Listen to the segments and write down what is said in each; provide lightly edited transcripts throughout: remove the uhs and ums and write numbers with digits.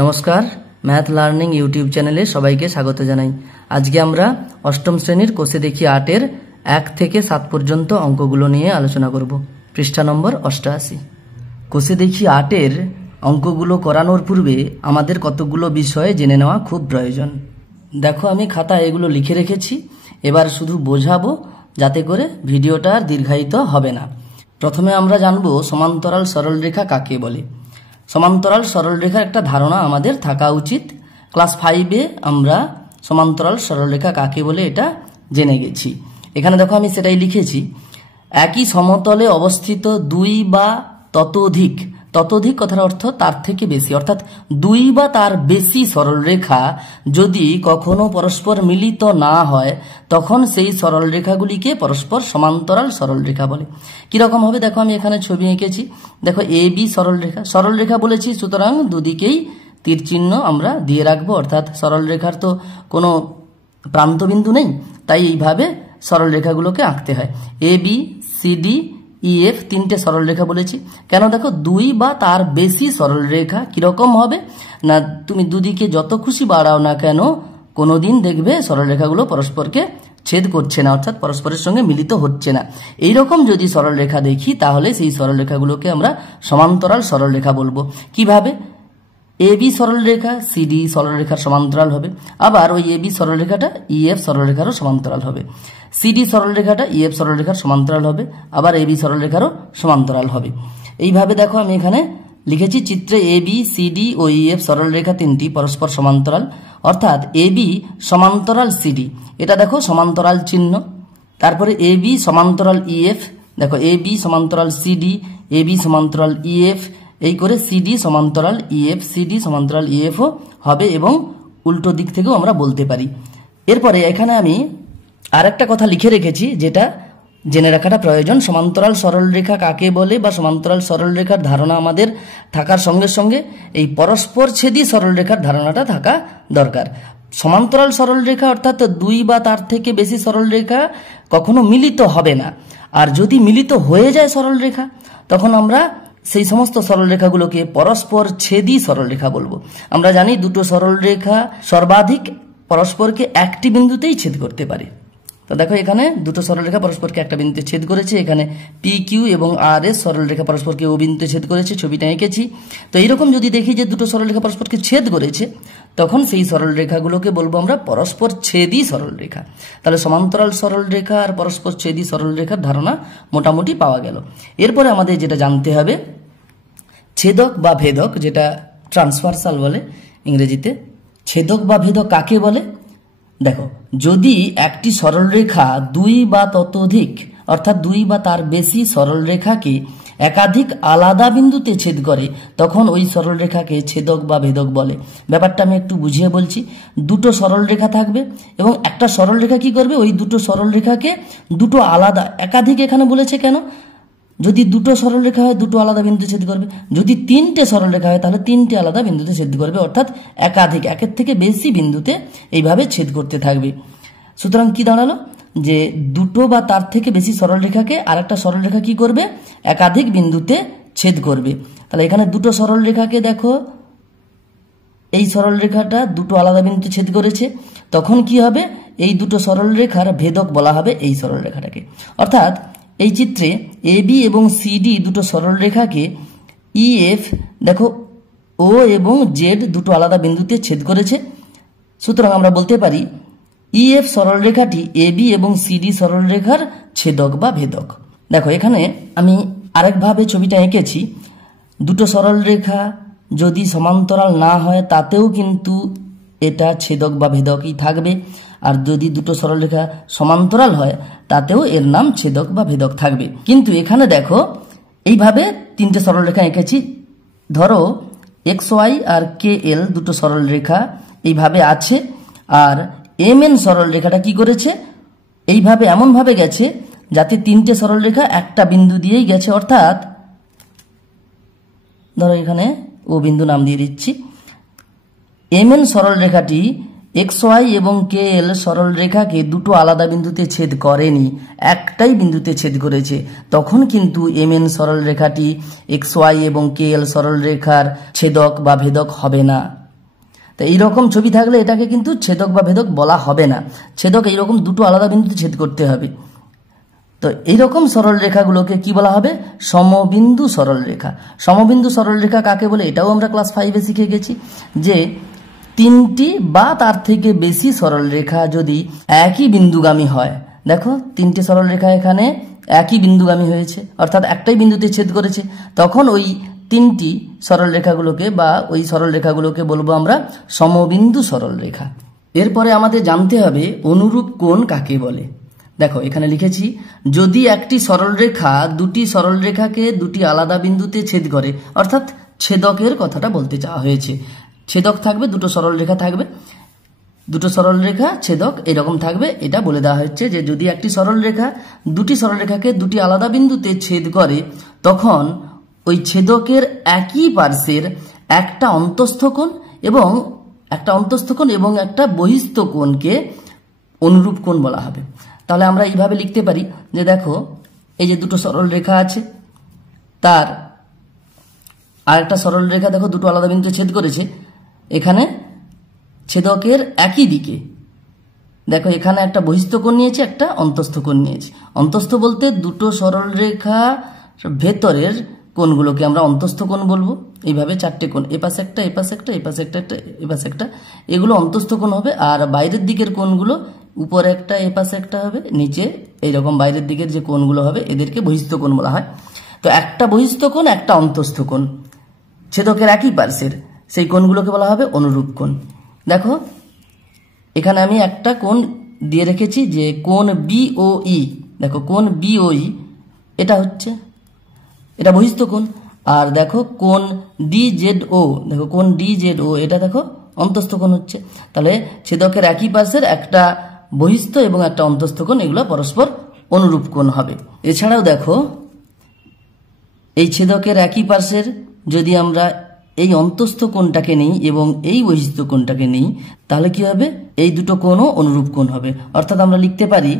নমস্কার, math learning YouTube চ্যানেলে সবাইকে স্বাগত জানাই। আজকে আমরা অষ্টম শ্রেণীর কোষে দেখি 8-এর 1 থেকে 7 পর্যন্ত অঙ্কগুলো নিয়ে আলোচনা করব। পৃষ্ঠা নম্বর 88। কোষে দেখি 8-এর অঙ্কগুলো করানোর পূর্বে আমাদের কতগুলো বিষয় জেনে নেওয়া খুব প্রয়োজন। দেখো, আমি খাতায় এগুলো লিখে রেখেছি, এবার শুধু বোঝাবো যাতে করে ভিডিওটা আর দীর্ঘায়িত হবে না। প্রথমে আমরা জানবো সমান্তরাল সরলরেখা কাকে বলে। সমান্তরাল সরলরেখার একটা ধারণা আমাদের থাকা উচিত। ক্লাস 5-এ আমরা সমান্তরাল সরলরেখা কাকে বলে এটা জেনে গেছি। এখানে দেখো আমি সেটাই লিখেছি, একই সমতলে অবস্থিত দুই বা ততোধিক, ততোধিক কথার অর্থ তার থেকে বেশি, অর্থাৎ দুই বা তার বেশি সরলরেখা যদি কখনো পরস্পর মিলিত না হয় তখন সেই সরলরেখাগুলিকে পরস্পর সমান্তরাল সরলরেখা বলে। কিরকম হবে দেখো, আমি এখানে ছবি এঁকেছি। দেখো এ বি সরলরেখা, সরলরেখা বলেছি, সুতরাং দুদিকেই তীর চিহ্ন আমরা দিয়ে রাখবো, অর্থাৎ সরলরেখার তো কোনো প্রান্তবিন্দু নেই, তাই এইভাবে সরলরেখাগুলোকে আঁকতে হয়। A B C D E F তিনটে সরলরেখা বলেছি কেন, দেখো দুই বা তার বেশি সরলরেখা কিরকম হবে না, তুমি দুদিকে যত খুশি বাড়াও না কেন কোনোদিন দেখবে সরলরেখাগুলো পরস্পরকে ছেদ করছে না, অর্থাৎ পরস্পরের সঙ্গে মিলিত হচ্ছে না। এইরকম যদি সরলরেখা দেখি তাহলে সেই সরলরেখাগুলোকে আমরা সমান্তরাল সরলরেখা বলবো। কিভাবে? এ বি সরলরেখা সি ডি সরলরেখার সমান্তরাল হবে, আবার ওই এ বি সরলরেখাটা ই এফ সরলরেখারও সমান্তরাল হবে, সিডি সরলরেখাটা ই এফ সরলরেখার সমান্তরাল হবে, আবার এ বি সরলরেখারও সমান্তরাল হবে। এইভাবে দেখো আমি এখানে লিখেছি, চিত্রে এ বি সি ডি ও ই এফ সরলরেখা তিনটি পরস্পর সমান্তরাল, অর্থাৎ এ বি সমান্তরাল সিডি, এটা দেখো সমান্তরাল চিহ্ন। তারপরে এ বি সমান্তরাল ই এফ, দেখো এ বি সমান্তরাল সিডি, এ বি সমান্তরাল ই এফ, এই করে সিডি সমান্তরাল ই এফ, সিডি সমান্তরাল ই এফও হবে, এবং উল্টো দিক থেকেও আমরা বলতে পারি। এরপরে এখানে আমি আর একটা কথা লিখে রেখেছি যেটা জেনে রাখাটা প্রয়োজন। সমান্তরাল সরলরেখা কাকে বলে বা সমান্তরাল সরলরেখার ধারণা আমাদের থাকার সঙ্গে সঙ্গে এই পরস্পর ছেদি সরলরেখার ধারণাটা থাকা দরকার। সমান্তরাল সরলরেখা অর্থাৎ দুই বা তার থেকে বেশি সরলরেখা কখনো মিলিত হবে না, আর যদি মিলিত হয়ে যায় সরলরেখা তখন আমরা সেই সমস্ত সরলরেখাগুলোকে পরস্পর ছেদি সরলরেখা বলবো। আমরা জানি দুটো সরলরেখা সর্বাধিক পরস্পরকে একটি বিন্দুতেই ছেদ করতে পারে। তো দেখো এখানে দুটো সরলরেখা পরস্পরকে একটা বিন্দুতে ছেদ করেছে, এখানে পি কিউ এবং আর এস সরলরেখা পরস্পরকে ও বিন্দুতে ছেদ করেছে, ছবিটা এঁকেছি। তো এইরকম যদি দেখি যে দুটো সরলরেখা পরস্পরকে ছেদ করেছে তখন সেই সরলরেখাগুলোকে বলবো আমরা পরস্পর ছেদি সরলরেখা। তাহলে সমান্তরাল সরলরেখা আর পরস্পর ছেদি সরলরেখার ধারণা মোটামুটি পাওয়া গেল। এরপরে আমাদের যেটা জানতে হবে ছেদক বা ভেদক, যেটা ট্রান্সভার্সাল বলে ইংরেজিতে। ছেদক বা ভেদক কাকে বলে? দেখো, যদি একটি সরলরেখা দুই বা ততোধিক অর্থাৎ দুই বা তার বেশি সরলরেখাকে একাধিক আলাদা বিন্দুতে ছেদ করে তখন ওই সরলরেখাকে ছেদক বা ভেদক বলে। ব্যাপারটা আমি একটু বুঝিয়ে বলছি। দুটো সরলরেখা থাকবে এবং একটা সরলরেখা কি করবে, ওই দুটো সরলরেখাকে দুটো আলাদা, একাধিক এখানে বলেছে কেন, যদি দুটো সরলরেখা হয় দুটো আলাদা বিন্দুতে ছেদ করবে, যদি তিনটে সরলরেখা হয় তাহলে তিনটে আলাদা বিন্দুতে ছেদ করবে, অর্থাৎ একাধিক, একের থেকে বেশি বিন্দুতে এইভাবে ছেদ করতে থাকবে। সুতরাং কি দাঁড়ালো, যে দুটো বা তার থেকে বেশি সরলরেখাকে আরেকটা সরলরেখা কি করবে, একাধিক বিন্দুতে ছেদ করবে। তাহলে এখানে দুটো সরলরেখাকে দেখো, এই সরলরেখাটা দুটো আলাদা বিন্দুতে ছেদ করেছে, তখন কি হবে, এই দুটো সরলরেখার ভেদক বলা হবে এই সরলরেখাটাকে। অর্থাৎ এই চিত্রে এ বি এবং সিডি দুটো সরলরেখাকে ই এফ দেখো ও এবং জেড দুটো আলাদা বিন্দুতে ছেদ করেছে, সুতরাং আমরা বলতে পারি ই এফ সরলরেখাটি এ বি এবং সিডি সরলরেখার ছেদক বা ভেদক। দেখো এখানে আমি আরেকভাবে ছবিটা এঁকেছি, দুটো সরলরেখা যদি সমান্তরাল না হয় তাতেও কিন্তু এটা ছেদক বা ভেদকই থাকবে, আর যদি দুটো সরলরেখা সমান্তরাল হয় তাতেও এর নাম ছেদক বা ভেদক থাকবে। কিন্তু এখানে দেখো এইভাবে তিনটে সরলরেখা এঁকেছি, ধরো এক্স ওয়াই আর কে এল দুটো সরলরেখা এইভাবে আছে, আর এম এন সরলরেখাটা কি করেছে, এইভাবে এমনভাবে গেছে যাতে তিনটে সরলরেখা একটা বিন্দু দিয়েই গেছে, অর্থাৎ ধরো এখানে ও বিন্দু নাম দিয়ে দিচ্ছি। এম এন সরলরেখাটি এক্স ওয়াই এবং কে এল সরলরেখাকে দুটো আলাদা বিন্দুতে ছেদ করেনি, একটাই বিন্দুতে ছেদ করেছে, তখন কিন্তু এম এন সরলরেখাটি এক্স ওয়াই এবং কে এল সরলরেখার ছেদক বা ভেদক হবে না। তো এইরকম ছবি থাকলে এটাকে কিন্তু ছেদক বা ভেদক বলা হবে না। ছেদক এইরকম দুটো আলাদা বিন্দুতে ছেদ করতে হবে। তো এইরকম সরল রেখাগুলোকে কি বলা হবে? সমবিন্দু সরল রেখা। সমবিন্দু সরল রেখা কাকে বলে এটাও আমরা ক্লাস 5-এ শিখে গেছি, যে তিনটি বা তার থেকে বেশি সরল রেখা যদি একই বিন্দুগামী হয়। দেখো তিনটি সরল রেখা এখানে একই বিন্দুগামী হয়েছে, অর্থাৎ একটাই বিন্দুতে ছেদ করেছে, তখন ওই তিনটি সরল রেখাগুলোকে বা ওই সরল রেখাগুলোকে বলবো আমরা সমবিন্দু সরল রেখা। এরপরে আমাদের জানতে হবে অনুরূপ কোণ কাকে বলে। দেখো এখানে লিখেছি, যদি একটি সরল রেখা দুটি সরল রেখাকে দুটি আলাদা বিন্দুতে ছেদ করে, অর্থাৎ ছেদকের কথাটা বলতে চাওয়া হয়েছে। ছেদক থাকবে, দুটো সরল রেখা থাকবে, দুটো সরল রেখা ছেদক এরকম থাকবে, এটা বলে দেওয়া হচ্ছে যে যদি একটি সরল রেখা দুটি সরল রেখাকে দুটি আলাদা বিন্দুতে ছেদ করে, তখন ওই ছেদকের একই পার্শ্বের একটা অন্তস্থ কোণ এবং একটা বহিস্থ কোণকে অনুরূপ কোণ বলা হবে। তাহলে আমরা এইভাবে লিখতে পারি যে দেখো এই যে দুটো সরল রেখা আছে, তার আরেকটা সরল রেখা দেখো দুটো আলাদা বিন্দুতে ছেদ করেছে, এখানে ছেদকের একই দিকে দেখো এখানে একটা বহিস্থ কোণ নিয়েছে, একটা অন্তস্থ কোণ নিয়েছে। অন্তস্থ বলতে দুটো সরল রেখা ভেতরের কোণগুলোকে আমরা অন্তস্থ কোণ বলবো। এইভাবে চারটে কোণ, এপাশে একটা, এপাশে একটা, এপাশে একটা, এপাশে একটা, এগুলো অন্তস্থ কোণ হবে। আর বাইরের দিকের কোণগুলো উপরে একটা, এপাশে একটা হবে, নিচে এইরকম বাইরের দিকের যে কোণগুলো হবে এদেরকে বহিস্থ কোণ বলা হয়। তো একটা বহিস্থ কোণ, একটা অন্তস্থ কোণ ছেদকের একই পার্শ্বের, সেই কোণগুলোকে বলা হবে অনুরূপ কোণ। দেখো এখানে আমি একটা কোণ দিয়ে রেখেছি যে কোণ BOE। দেখো কোণ BOE এটা বহিস্থ কোণ। আর দেখো কোণ DZO, দেখো কোণ DZO এটা দেখো অন্তস্থ কোণ হচ্ছে। তাহলে ছেদকের একই পার্শ্বের একটা বহিস্থ এবং একটা অন্তস্থ কোণ, এগুলো পরস্পর অনুরূপ কোণ হবে। এছাড়াও দেখো এই ছেদকের একই পার্শ্বের যদি আমরা এই অন্তস্থ কোণটাকে নিই এবং এই বহিস্থ কোণটাকে নিই, তাহলে কি হবে? এই দুটো কোণও অনুরূপ কোণ হবে। অর্থাৎ আমরা লিখতে পারি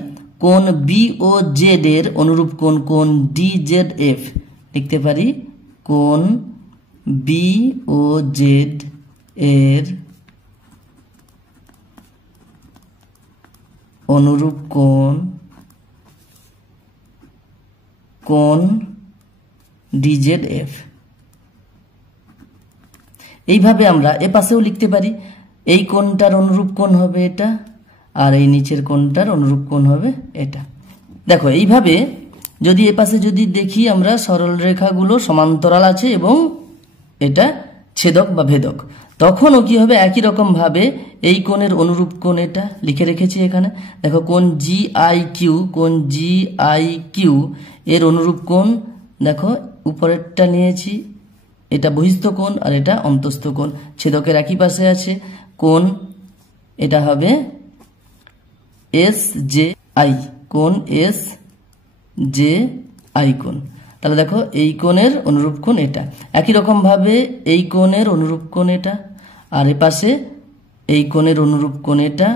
কোণ BOZ এর অনুরূপ কোণ কোণ DZF। লিখতে পারি কোণ BOZ এর অনুরূপ কোণ DZF। এইভাবে আমরা এপাশেও লিখতে পারি এই কোণটার অনুরূপ কোণ হবে এটা, আর এই নিচের কোণটার অনুরূপ কোণ হবে এটা। দেখো এইভাবে যদি এপাশে যদি দেখি আমরা সরল রেখাগুলো সমান্তরাল আছে এবং এটা ছেদক বা ভেদক, তখনও কি হবে? একই রকম ভাবে এই কোণের অনুরূপ কোণ এটা লিখে রেখেছি এখানে। দেখো কোণ GIQ এর অনুরূপ কোণ, দেখো উপরেরটা নিয়েছি, এটা বহিস্থ কোণ আর এটা অন্তস্থ কোণ, ছেদকের একই পাশে আছে কোণ, এটা হবে SJI কোণ SJI কোণ। তাহলে দেখো এই কোণের অনুরূপ কোণ এটা। একই রকম ভাবে এই কোণের অনুরূপ কোণ এটা, আর এপাশে এই কোণের অনুরূপ কোণ এটা,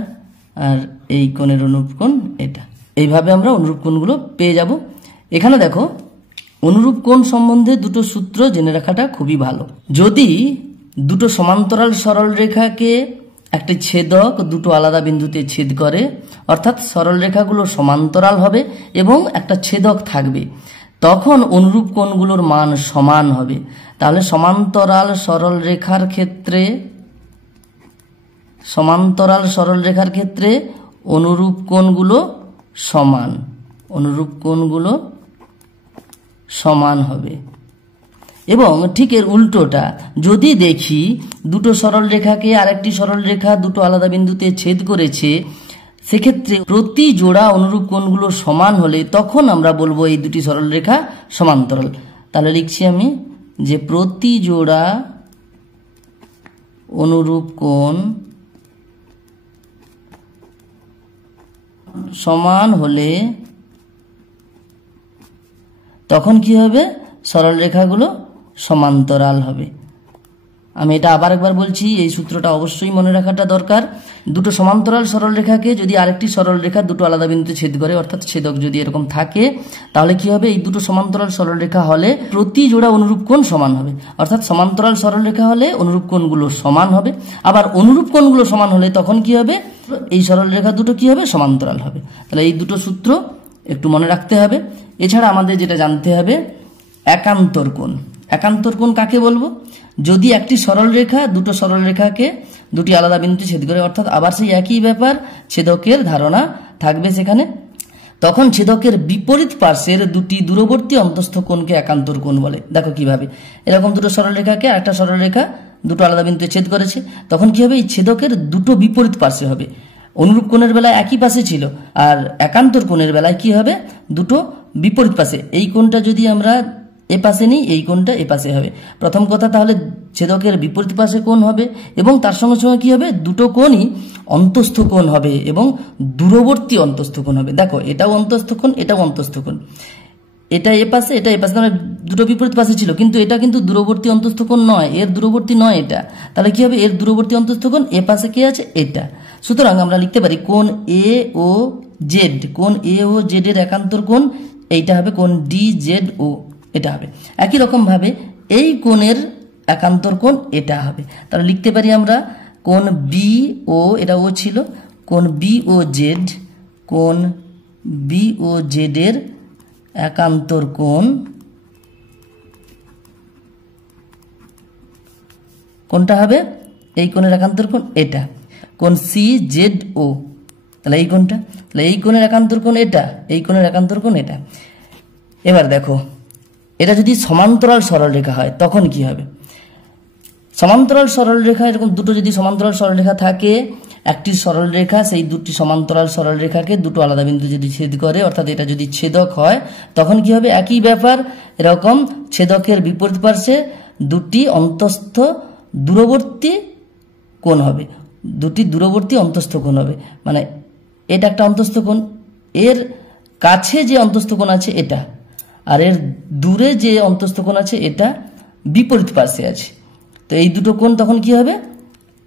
আর এই কোণের অনুরূপ কোণ এটা। এইভাবে আমরা অনুরূপ কোণগুলো পেয়ে যাব। এখানে দেখো অনুরূপ কোণ সম্বন্ধে দুটো সূত্র জেনে রাখাটা খুবই ভালো। যদি দুটো সমান্তরাল সরল রেখাকে একটি ছেদক দুটো আলাদা বিন্দুতে ছেদ করে, অর্থাৎ সরল রেখাগুলো সমান্তরাল হবে এবং একটা ছেদক থাকবে, তখন অনুরূপ কোণগুলোর মান সমান হবে। তাহলে সমান্তরাল সরল রেখার ক্ষেত্রে অনুরূপ কোণগুলো সমান হবে। এবং ঠিক এর উল্টোটা যদি দেখি দুটো সরল রেখাকে আরেকটি সরল রেখা দুটো আলাদা বিন্দুতে ছেদ করেছে, সেক্ষেত্রে প্রতি জোড়া অনুরূপ কোণগুলো সমান হলে তখন আমরা বলবো এই দুটি সরল রেখা সমান্তরাল। তাহলে লিখছি আমি যে প্রতি জোড়া অনুরূপ কোণ সমান হলে তখন কি হবে? সরল রেখাগুলো সমান্তরাল হবে। আমি এটা আবার একবার বলছি, এই সূত্রটা অবশ্যই মনে রাখাটা দরকার। দুটো সমান্তরাল সরলরেখাকে যদি আরেকটি সরলরেখা দুটো আলাদা বিন্দুতে ছেদ করে, অর্থাৎ ছেদক যদি এরকম থাকে, তাহলে কি হবে, এই দুটো সমান্তরাল সরলরেখা হলে প্রতি জোড়া অনুরূপ কোণ সমান হবে। অর্থাৎ সমান্তরাল সরলরেখা হলে অনুরূপ কোণগুলো সমান হবে। আবার অনুরূপ কোণগুলো সমান হলে তখন কি হবে, এই সরলরেখা দুটো কি হবে, সমান্তরাল হবে। তাহলে এই দুটো সূত্র একটু মনে রাখতে হবে। এছাড়া আমাদের যেটা জানতে হবে, একান্তর কোণ। একান্তর কোণ কাকে বলবো, যদি একটি সরলরেখা দুটো সরলরেখাকে দুটি আলাদা বিন্দুতে ছেদ করে, অর্থাৎ আবার সেই একই ব্যাপার, ছেদকের ধারণা থাকবে সেখানে, তখন ছেদকের বিপরীত পার্শ্বের দুটি দূরবর্তী অন্তস্থ কোণকে একান্তর কোণ বলে। দেখো কিভাবে, এরকম দুটো সরলরেখাকে একটা সরলরেখা দুটো আলাদা বিন্দুতে ছেদ করেছে, তখন কি হবে, এই ছেদকের দুটো বিপরীত পার্শ্বে হবে। অনুরূপ কোণের বেলায় একই পাশে ছিল, আর একান্তর কোণের বেলায় কি হবে, দুটো বিপরীত পাশে। এই কোণটা যদি আমরা এ পাশে নেই, এই কোণটা এ পাশে হবে। প্রথম কথা, তাহলে ছেদকের বিপরীত পাশে কোণ হবে, এবং তার সঙ্গে সঙ্গে কি হবে, দুটো কোণই অন্তস্থ কোণ হবে এবং দূরবর্তী অন্তস্থ কোণ হবে। দেখো, এটাও অন্তস্থ কোণ, এটাও অন্তস্থ কোণ, এটা এ পাশে, এটা এ পাশে, মানে দুটো বিপরীত পাশে ছিল, কিন্তু এটা কিন্তু দূরবর্তী অন্তস্থ কোণ নয়, এর দূরবর্তী নয় এটা। তাহলে কি হবে, এর দূরবর্তী অন্তস্থ কোণ এ পাশে কি আছে, এটা। সুতরাং আমরা লিখতে পারি কোণ এ ও জেড, কোণ এ ও জেড এর একান্তর কোণ এইটা হবে, কোণ ডি জেড ও এটা হবে। একই রকম ভাবে এই কোণের একান্তর কোণ এটা হবে। তাহলে লিখতে পারি আমরা কোণ বি ও, এটা ও ছিল, কোণ বি ও জেড, কোণ বি ও জেড এর একান্তর কোণ কোনটা হবে, এই কোণের একান্তর কোণ এটা, কোণ সি জেড ও। তাহলে এই কোণটা, তাহলে এই কোণের একান্তর কোণ এটা, এই কোণের একান্তর কোণ এটা। এবার দেখো, এটা যদি সমান্তরাল সরলরেখা হয় তখন কি হবে, সমান্তরাল সরলরেখা, এরকম দুটো যদি সমান্তরাল সরলরেখা থাকে, একটি সরলরেখা সেই দুটি সমান্তরাল সরলরেখাকে দুটো আলাদা বিন্দু যদি ছেদ করে, অর্থাৎ এটা যদি ছেদক হয়, তখন কি হবে, একই ব্যাপার, এরকম ছেদকের বিপরীত পার্শ্বে দুটি অন্তস্থ দূরবর্তী কোণ হবে, দুটি দূরবর্তী অন্তস্থ কোণ হবে। মানে এটা একটা অন্তস্থ কোণ, এর কাছে যে অন্তস্থ কোণ আছে এটা, আর এর দূরে যে অন্তস্থ কোণ আছে এটা বিপরীত পার্শ্বে আছে। তো এই দুটো কোণ তখন কি হবে,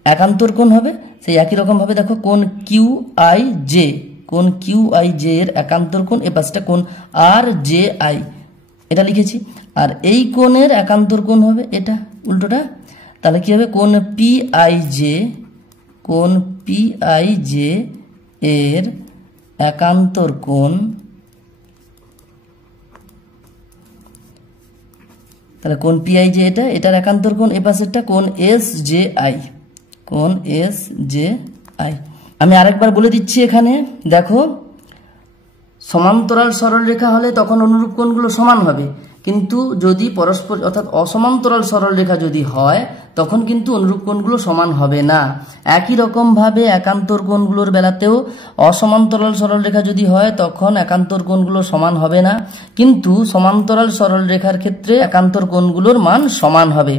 একান্তর কোণ হবে। সেই একই রকম ভাবে দেখো, কোণ কিউ আই জে, কোণ কিউ আই জে এর একান্তর কোণ এ পাশটা কোণ আর জে আই, এটা লিখেছি। আর এই কোণের একান্তর কোণ হবে এটা, উল্টোটা। তাহলে কি হবে, কোণ পি আই জে, কোণ পি আই জে এর একান্তর কোণ, তাহলে কোণ পি আই জে এটা, এটার একান্তর কোণ এ পাশেরটা কোণ এস জে আই, কোণ এস জে আই। আমি আরেকবার বলে দিচ্ছি এখানে, দেখো, সমান্তরাল সরলরেখা হলে তখন অনুরূপ কোণগুলো সমান হবে, কিন্তু যদি পরস্পর অর্থাৎ অসমান্তরাল সরলরেখা যদি হয় তখন কিন্তু অনুরূপ কোণগুলো সমান হবে না। একই রকম ভাবে একান্তর কোণগুলোর বেলাতেও অসমান্তরাল সরলরেখা যদি হয় তখন একান্তর কোণগুলো সমান হবে না, কিন্তু সমান্তরাল সরলরেখার ক্ষেত্রে একান্তর কোণগুলোর মান সমান হবে।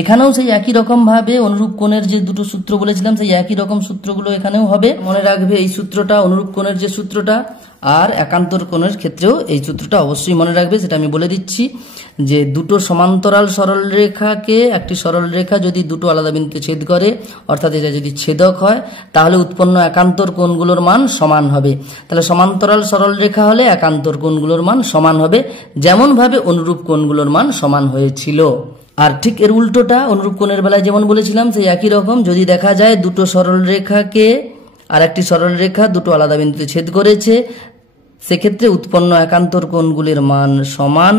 এখানেও সেই একই রকম ভাবে অনুরূপ কোণের যে দুটো সূত্র বলেছিলাম সেই একই রকম সূত্রগুলো এখানেও হবে। মনে রাখবে এই সূত্রটা, অনুরূপ কোণের যে সূত্রটা, আর একান্তর কোণের ক্ষেত্রেও এই সূত্রটা অবশ্যই মনে রাখবে। সেটা আমি বলে দিচ্ছি যে দুটো সমান্তরাল সরলরেখাকে, একটি সরলরেখা যদি দুটো আলাদা বিন্দুতে ছেদ করে, অর্থাৎ এটা যদি ছেদক হয়, তাহলে উৎপন্ন একান্তর কোণগুলোর মান সমান হবে। তাহলে সমান্তরাল সরলরেখা হলে একান্তর কোণগুলোর মান সমান হবে, যেমন ভাবে অনুরূপ কোণগুলোর মান সমান হয়েছিল। আর ঠিক এর উল্টোটা, অনুরূপ কোণের বেলায় যেমন বলেছিলাম সেই একই রকম, যদি দেখা যায় দুটো সরলরেখাকে আর একটি সরলরেখা দুটো আলাদা বিন্দুতে ছেদ করেছে, সেক্ষেত্রে উৎপন্ন একান্তর কোণগুলির মান সমান,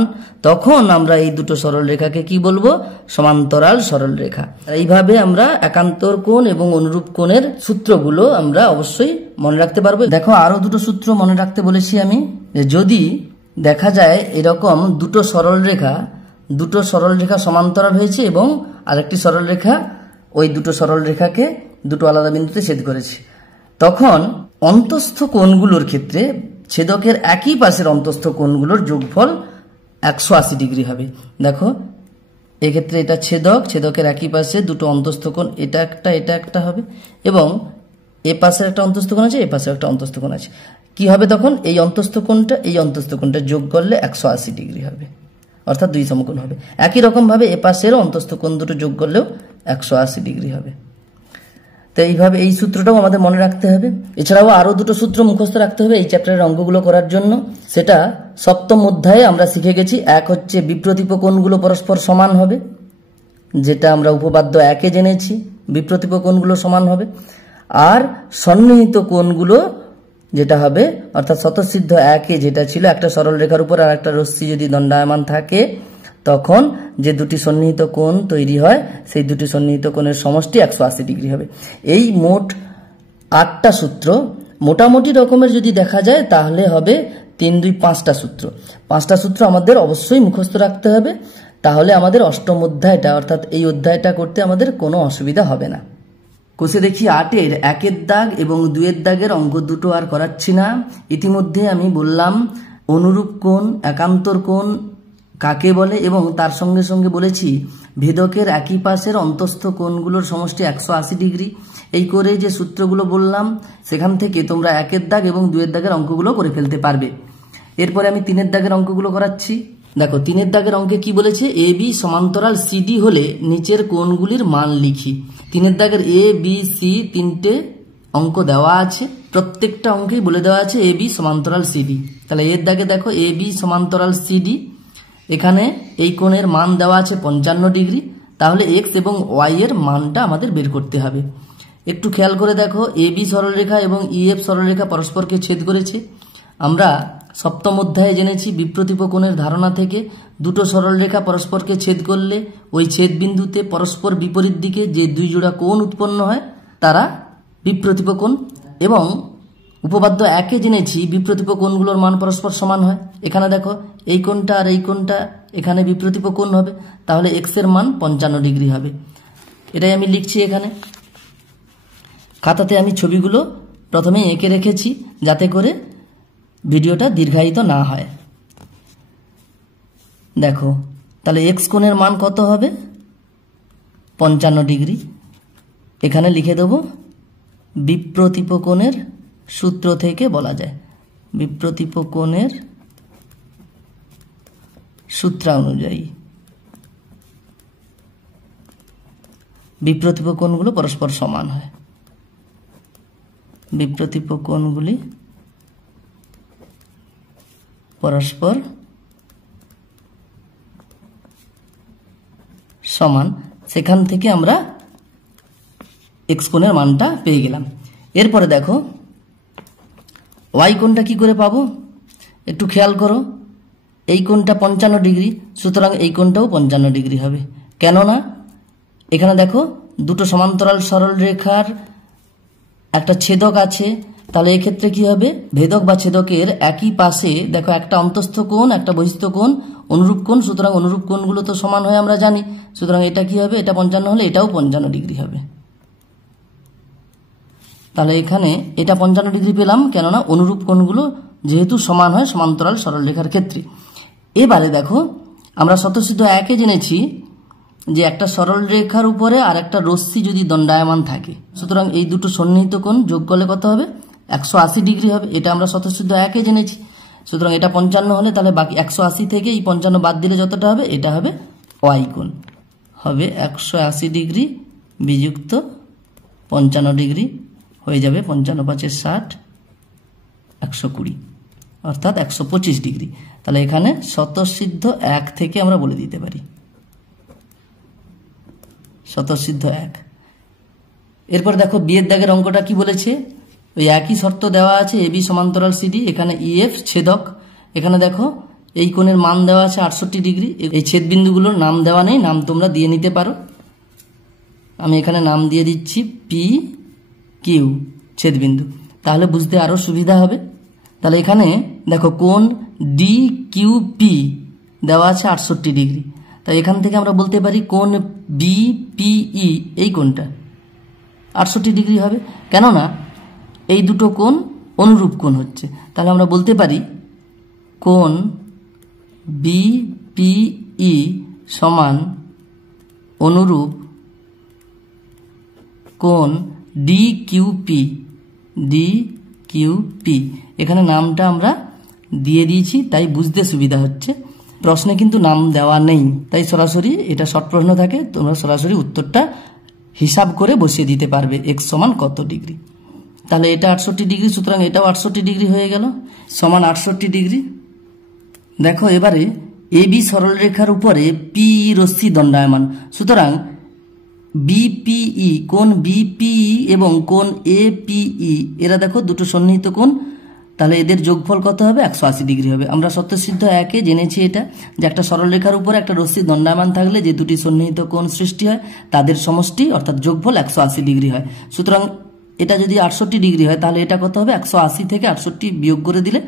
তখন আমরা এই দুটো সরলরেখাকে কি বলবো, সমান্তরাল সরলরেখা। এইভাবে আমরা একান্তর কোণ এবং অনুরূপ কোণের সূত্রগুলো আমরা অবশ্যই মনে রাখতে পারবো। দেখো, আরো দুটো সূত্র মনে রাখতে বলেছি আমি, যদি দেখা যায় এরকম দুটো সরলরেখা সমান্তরাল হয়েছে এবং আরেকটি সরলরেখা ওই দুটো সরলরেখাকে দুটো আলাদা বিন্দুতে ছেদ করেছে, তখন অন্তস্থ কোণগুলোর ক্ষেত্রে ছেদকের একই পাশের অন্তস্থ কোণগুলোর যোগফল 180 ডিগ্রি হবে। দেখো, এক্ষেত্রে এটা ছেদকের একই পাশে দুটো অন্তস্থ কোণ, এটা একটা হবে, এবং এ পাশের একটা অন্তস্থ কোণ আছে, এ পাশের একটা অন্তস্থ কোণ আছে। কি হবে তখন, এই অন্তস্থ কোণটা যোগ করলে 180 ডিগ্রি হবে, অর্থাৎ দুই সমকোণ হবে। একই রকম ভাবে এ পাশের অন্তস্থ কোণ দুটো যোগ করলেও 180 ডিগ্রি হবে। তো এইভাবে এই সূত্রটাও আমাদের মনে রাখতে হবে। এছাড়াও আরো দুটো সূত্র মুখস্থ রাখতে হবে এই চ্যাপ্টারের অঙ্কগুলো করার জন্য। সেটা সপ্তম অধ্যায়ে আমরা শিখে গেছি। এক হচ্ছে বিপ্রতীপ কোণগুলো পরস্পর সমান হবে, যেটা আমরা উপপাদ্য 1-এ জেনেছি, বিপ্রতীপ কোণগুলো সমান হবে। আর সন্নিহিত কোণগুলো যেটা হবে, অর্থাৎ স্বতঃসিদ্ধ 1-এ যেটা ছিল একটা সরল রেখার উপর আর একটা রশ্মি যদি দণ্ডায়মান থাকে, তখন যে দুটি সন্নিহিত কোণ তৈরি হয় সেই দুটি সন্নিহিত কোণের সমষ্টি 180 ডিগ্রি হবে। এই মোট 8টা সূত্র মোটামুটি রকমের যদি দেখা যায় তাহলে হবে 3, 2, 5টা সূত্র। 5টা সূত্র আমাদের অবশ্যই মুখস্থ রাখতে হবে, তাহলে আমাদের অষ্টম অধ্যায়টা অর্থাৎ এই অধ্যায়টা করতে আমাদের কোনো অসুবিধা হবে না। কোষে দেখি 8-এর 1-এর দাগ এবং 2-এর দাগের অঙ্ক দুটো আর করাচ্ছি না। ইতিমধ্যে আমি বললাম অনুরূপ কোণ, একান্তর কোণ কাকে বলে, এবং তার সঙ্গে সঙ্গে বলেছি ভেদকের একই পাশের অন্তস্থ কোণগুলোর সমষ্টি 180 ডিগ্রি। এই করে যে সূত্রগুলো বললাম সেখান থেকে তোমরা 1-এর দাগ এবং 2-এর দাগের অঙ্কগুলো করে ফেলতে পারবে। এরপরে আমি 3-এর দাগের অঙ্কগুলো করাচ্ছি। দেখো 3-এর দাগের অঙ্কে কি বলেছে, এ বি সমান্তরাল সিডি হলে নিচের কোণগুলির মান লিখি। 3-এর দাগের এ বি সি 3টে অঙ্ক দেওয়া আছে, প্রত্যেকটা অঙ্কেই বলে দেওয়া আছে এ বি সমান্তরাল সিডি। তাহলে এর দাগে দেখো এ বি সমান্তরাল সিডি, এখানে এই কোণের মান দেওয়া আছে 55 ডিগ্রি। তাহলে এক্স এবং ওয়াই এর মানটা আমাদের বের করতে হবে। একটু খেয়াল করে দেখো, এ বি সরলরেখা এবং ইএফ সরলরেখা পরস্পরকে ছেদ করেছে। আমরা সপ্তম অধ্যায়ে জেনেছি বিপ্রতীপ কোণের ধারণা থেকে দুটো সরলরেখা পরস্পরকে ছেদ করলে ওই ছেদ বিন্দুতে পরস্পর বিপরীত দিকে যে দুই জোড়া কোণ উৎপন্ন হয় তারা বিপ্রতীপ কোণ। এবং উপপাদ্য 1-এ জেনেছি বিপ্রতীপ কোণগুলোর মান পরস্পর সমান হয়। এখানে দেখো এই কোণটা আর এই কোণটা এখানে বিপ্রতীপ কোণ হবে, তাহলে এক্স এর মান 55 ডিগ্রি হবে। এটাই আমি লিখছি এখানে খাতাতে। আমি ছবিগুলো প্রথমে এঁকে রেখেছি যাতে করে ভিডিওটা দীর্ঘায়িত না হয়। দেখো তাহলে এক্স কোণের মান কত হবে, 55 ডিগ্রি। এখানে লিখে দেব বিপ্রতীপ কোণের সূত্র থেকে বলা যায়, বিপ্রতীপ কোণের সূত্রানুযায়ী বিপ্রতীপ কোণগুলো পরস্পর সমান হয়। বিপ্রতীপ কোণগুলি পরস্পর সমান, সেখান থেকে আমরা এক্স কোণের মানটা পেয়ে গেলাম। এরপরে দেখো ওয়াই কোণটা কি করে পাবো, একটু খেয়াল করো। এই কোণটা 55 ডিগ্রি, সুতরাং এই কোণটাও 55 ডিগ্রি হবে। কেননা এখানে দেখো দুটো সমান্তরাল সরল রেখার একটা ছেদক আছে, তাহলে এক্ষেত্রে কি হবে, ভেদক বা ছেদকের একই পাশে দেখো একটা অন্তস্থ কোণ একটা বহিস্থ কোণ অনুরূপ কোণ, সুতরাং অনুরূপ কোণগুলো তো সমান হয় আমরা জানি। সুতরাং এটা কি হবে, এটা 55 হলে এটাও 55 ডিগ্রি হবে। তাহলে এখানে এটা 55 ডিগ্রি পেলাম, কেননা অনুরূপ কোণগুলো যেহেতু সমান হয় সমান্তরাল সরল রেখার ক্ষেত্রে। এবারে দেখো আমরা স্বতঃসিদ্ধ 1-এ জেনেছি যে একটা সরল রেখার উপরে আর একটা রশ্মি যদি দণ্ডায়মান থাকে, সুতরাং এই দুটো সন্নিহিত কোণ যোগ করলে কত হবে, 180 ডিগ্রি হবে। এটা আমরা স্বতঃসিদ্ধ 1-এ জেনেছি। সুতরাং এটা 55 হলে তাহলে বাকি 180 থেকে এই 55 বাদ দিলে যতটা হবে এটা হবে ওয়াই কোণ, হবে 180 ডিগ্রি বিযুক্ত 55 ডিগ্রি, হয়ে যাবে 55 × 5 = 60, 120 অর্থাৎ 125 ডিগ্রি। তাহলে এখানে স্বতঃসিদ্ধ 1 থেকে আমরা বলে দিতে পারি স্বতঃসিদ্ধ 1। এরপর দেখো বিয়ের দাগের অঙ্কটা কি বলেছে, ওই একই শর্ত দেওয়া আছে এ বি সমান্তরাল সিডি, এখানে ইএফ ছেদক। এখানে দেখো এই কোণের মান দেওয়া আছে 68 ডিগ্রি। এই ছেদ বিন্দুগুলোর নাম দেওয়া নেই, নাম তোমরা দিয়ে নিতে পারো। আমি এখানে নাম দিয়ে দিচ্ছি পি কিউ ছেদ বিন্দু, তাহলে বুঝতে আরো সুবিধা হবে। তাহলে এখানে দেখো কোণ ডি কিউ পি দেওয়া আছে 68 ডিগ্রি, তাই এখান থেকে আমরা বলতে পারি কোণ বি পি ই এই কোণটা 68 ডিগ্রি হবে, কেননা এই দুটো কোণ অনুরূপ কোণ হচ্ছে। তাহলে আমরা বলতে পারি কোণ বি পি ই সমান অনুরূপ কোণ D Q P, D Q P. এখানে নামটা আমরা দিয়ে দিয়েছি তাই বুঝতে সুবিধা হচ্ছে। প্রশ্নে কিন্তু নাম দেওয়া নেই, তাই সরাসরি এটা শর্ট প্রশ্ন থাকে, তোমরা সরাসরি উত্তরটা হিসাব করে বসিয়ে দিতে পারবে x সমান কত ডিগ্রি। তাহলে এটা 68 ডিগ্রি, সুতরাং এটাও 68 ডিগ্রি হয়ে গেল, সমান 68 ডিগ্রি। দেখো এবারে এবি সরলরেখার উপরে পি রশ্মি দণ্ডায়মান, সুতরাং বিপিই কোণ বিপিই এবং কোণ এপিই এরা দেখো দুটো সন্নিহিত কোণ, তাহলে এদের যোগফল কত হবে? 180 ডিগ্রি হবে। আমরা স্বতঃসিদ্ধ 1 এ জেনেছি এটা, যে একটা সরলরেখার উপরে একটা রশ্মি দণ্ডায়মান থাকলে যে দুটি সন্নিহিত কোণ সৃষ্টি হয় তাদের সমষ্টি অর্থাৎ যোগফল 180 ডিগ্রি হয়। সুতরাং এটা যদি 68 ডিগ্রি হয় তাহলে এটা কত হবে? 180 থেকে 68 বিয়োগ করে দিলে